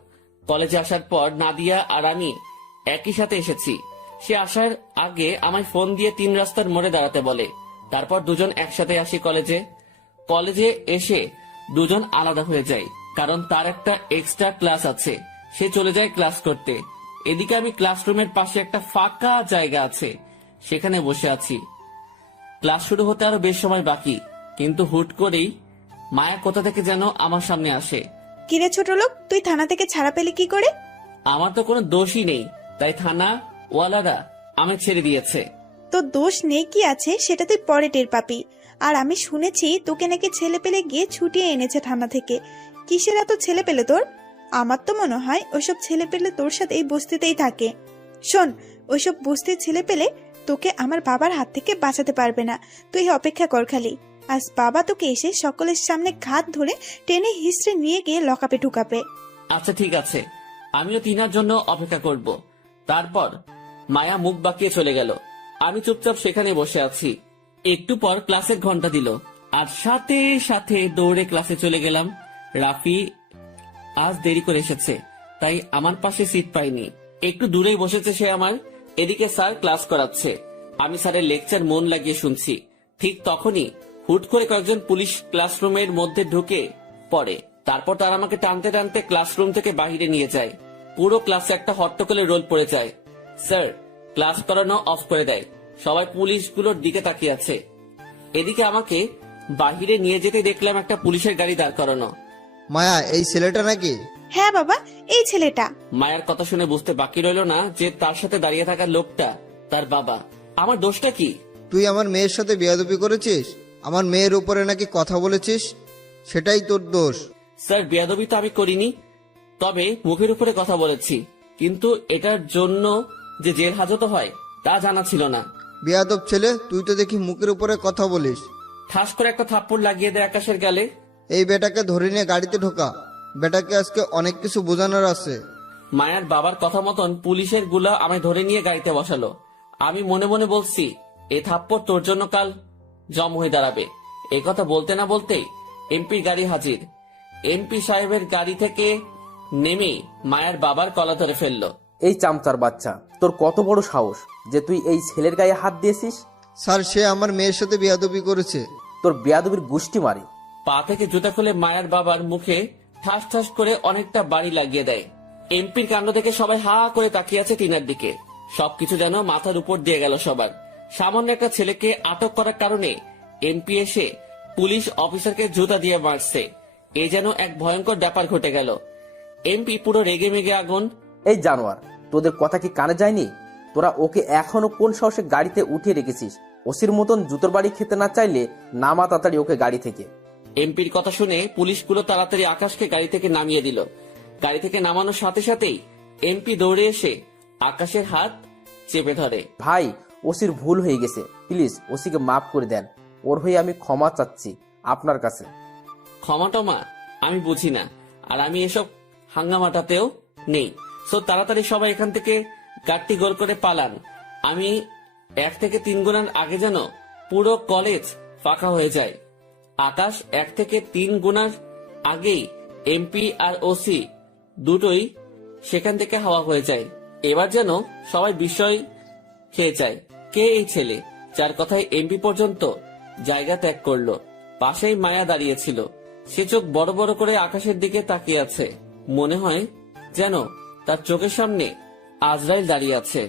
কলেজে আসার পর নাদিয়া আর আমি একই সাথে এসেছি। সে আসার আগে আমায় ফোন দিয়ে 3 রাস্তার মোড়ে দাঁড়াতে বলে। তারপর দুজন একসাথে আসি কলেজে। কলেজে এসে দুজন আলাদা হয়ে যায়, কারণ তার একটা এক্সট্রা ক্লাস আছে। সে চলে যায় ক্লাস করতে। এদিকে আমি ক্লাসরুমের পাশে একটা ফাঁকা জায়গা আছে, সেখানে বসে আছি। ক্লাস শুরু হতে আরো বেশ সময় বাকি, কিন্তু হুট করেই মায়া কোথা থেকে যেন আমার সামনে আসে। কিরে ছোট লোক, তুই থানা থেকে ছাড়া পেলি কি করে? আমার তো কোনো দোষই নেই, তাই থানা ওয়ালারা আমায় ছেড়ে দিয়েছে। তোর দোষ নেই কি আছে সেটা তুই পরে টের পাবি। আর আমি শুনেছি তোকে নাকি ছেলে পেলে গিয়ে ছুটিয়ে এনেছে থানা থেকে। কিসের এত ছেলে পেলে তোর? আমার তো মনে হয় ওইসব ছেলে পেলে তোর সাথে এই বস্তিতেই থাকে। শোন, ওইসব বস্তির ছেলে পেলে তোকে আমার বাবার হাত থেকে বাঁচাতে পারবে না। তুই অপেক্ষা কর খালি। আজ বাবা তোকে এসে সকলের সামনে ঘাত ধরে টেনে হিস্ট্রে নিয়ে গিয়ে লকাপে ঢুকাবে। আচ্ছা ঠিক আছে, আমিও তিনার জন্য অপেক্ষা করব। তারপর মায়া মুখ বাঁকিয়ে চলে গেল। আমি চুপচাপ সেখানে বসে আছি। একটু পর ক্লাসের ঘন্টা দিল, আর সাথে সাথে দৌড়ে ক্লাসে চলে গেলাম। রাফি আজ দেরি করে এসেছে, তাই আমার পাশে সিট পাইনি। একটু দূরেই বসেছে সে আমার। এদিকে স্যার ক্লাস করাচ্ছে, আমি স্যারের লেকচার মন লাগিয়ে শুনছি। ঠিক তখনই হুট করে কয়েকজন পুলিশ ক্লাসরুমের মধ্যে ঢুকে পড়ে। তারপর তারা আমাকে টানতে টানতে ক্লাসরুম থেকে বাইরে নিয়ে যায়। পুরো ক্লাসে একটা হট্টগোলের রোল পড়ে যায়। স্যার ক্লাস করানো অফ করে দেয়। সবাই পুলিশগুলোর দিকে তাকিয়ে আছে। এদিকে আমাকে বাহিরে নিয়ে যেতে দেখলাম একটা পুলিশের গাড়ি দাঁড় করানো। মায়া, এই ছেলেটা নাকি? হ্যাঁ বাবা, এই ছেলেটা। মায়ের কথা শুনে বুঝতে বাকি রইল না যে তার সাথে দাঁড়িয়ে থাকা লোকটা তার বাবা। আমার দোষটা কি? তুই আমার মেয়ের সাথে বেয়াদবি করেছিস, আমার মেয়ের উপরে নাকি কথা বলেছিস, সেটাই তোর দোষ। স্যার বেয়াদবি তো আমি করিনি, তবে মুখের উপরে কথা বলেছি। কিন্তু এটার জন্য যে জেল হাজত হয় তা জানা ছিল না। বেয়াদব ছেলে, তুই তো দেখি মুখের উপরে কথা বলিস। ঠাস করে একটা থাপ্পড় লাগিয়ে দেয় আকাশের গালে। এই বেটাকে ধরে নিয়ে গাড়িতে ঢোকা, বেটাকে আজকে অনেক কিছু বোঝানোর আছে। মায়ার বাবার কথা মতন পুলিশের গুলা আমায় ধরে নিয়ে গাড়িতে বসালো। আমি মনে মনে বলছি, এ থাপ্পড় তোর জন্য কাল জম হয়ে দাঁড়াবে। এ কথা বলতে না বলতেই এমপি গাড়ি হাজির। এমপি সাহেবের গাড়ি থেকে নেমে মায়ের বাবার কলা ধরে ফেললো। এই চামচার বাচ্চা, তোর কত বড় সাহস যে তুই এই ছেলের গায়ে হাত দিয়েছিস? স্যার, সে আমার মেয়ের সাথে বেয়াদবি করেছে। তোর বেয়াদবির গুষ্টি মারি। পা থেকে জুতা খুলে মায়ের বাবার মুখে ঠাস ঠাস করে অনেকটা বাড়ি লাগিয়ে দেয়। এমপির কাণ্ড থেকে সবাই হা করে তাকিয়ে আছে টিনার দিকে। সবকিছু যেন মাথার উপর দিয়ে গেল সবার। সামান্য একটা ছেলেকে আটক করার কারণে এমপি এসে পুলিশ অফিসারকে জুতা দিয়ে মারছে। এ যেন এক ভয়ঙ্কর ব্যাপার ঘটে গেল। এমপি পুরো রেগে মেগে আগুন। এই জানোয়ার, তোদের কথা কি কানে যায়নি? তোরা ওকে এখনো কোন সাহসে গাড়িতে উঠিয়ে রেখেছিস? ওসির মতন জুতোর বাড়ি খেতে না চাইলে নামা তাড়াতাড়ি ওকে গাড়ি থেকে। এমপির কথা শুনে পুলিশগুলো তাড়াতাড়ি আকাশকে গাড়ি থেকে নামিয়ে দিল। গাড়ি থেকে নামানোর সাথে সাথেই এমপি দৌড়ে এসে আকাশের হাত চেপে ধরে। ভাই, ওসির ভুল হয়ে গেছে, প্লিজ ওসিকে মাফ করে দেন। ওর হয়ে আমি ক্ষমা চাচ্ছি আপনার কাছে। ক্ষমা টমা আমি বুঝি না, আর আমি এসব হাঙ্গামাটাতেও নেই। সো তাড়াতাড়ি সবাই এখান থেকে গাড়ি গোল করে পালান। আমি 1 থেকে 3 গুণার আগে যেন পুরো কলেজ ফাঁকা হয়ে যায়। আকাশ 1 থেকে 3 গুণার আগেই এমপি আর ওসি দুটোই সেখান থেকে হাওয়া হয়ে যায়। এবার যেন সবাই বিস্ময় খেয়ে যায়। কে এই ছেলে যার কথায় এমপি পর্যন্ত জায়গা ত্যাগ করলো? পাশেই মায়া দাঁড়িয়েছিল। সে চোখ বড় বড় করে আকাশের দিকে তাকিয়ে আছে। মনে হয় যেন তার চোখের সামনে আজরাইল দাঁড়িয়ে আছে।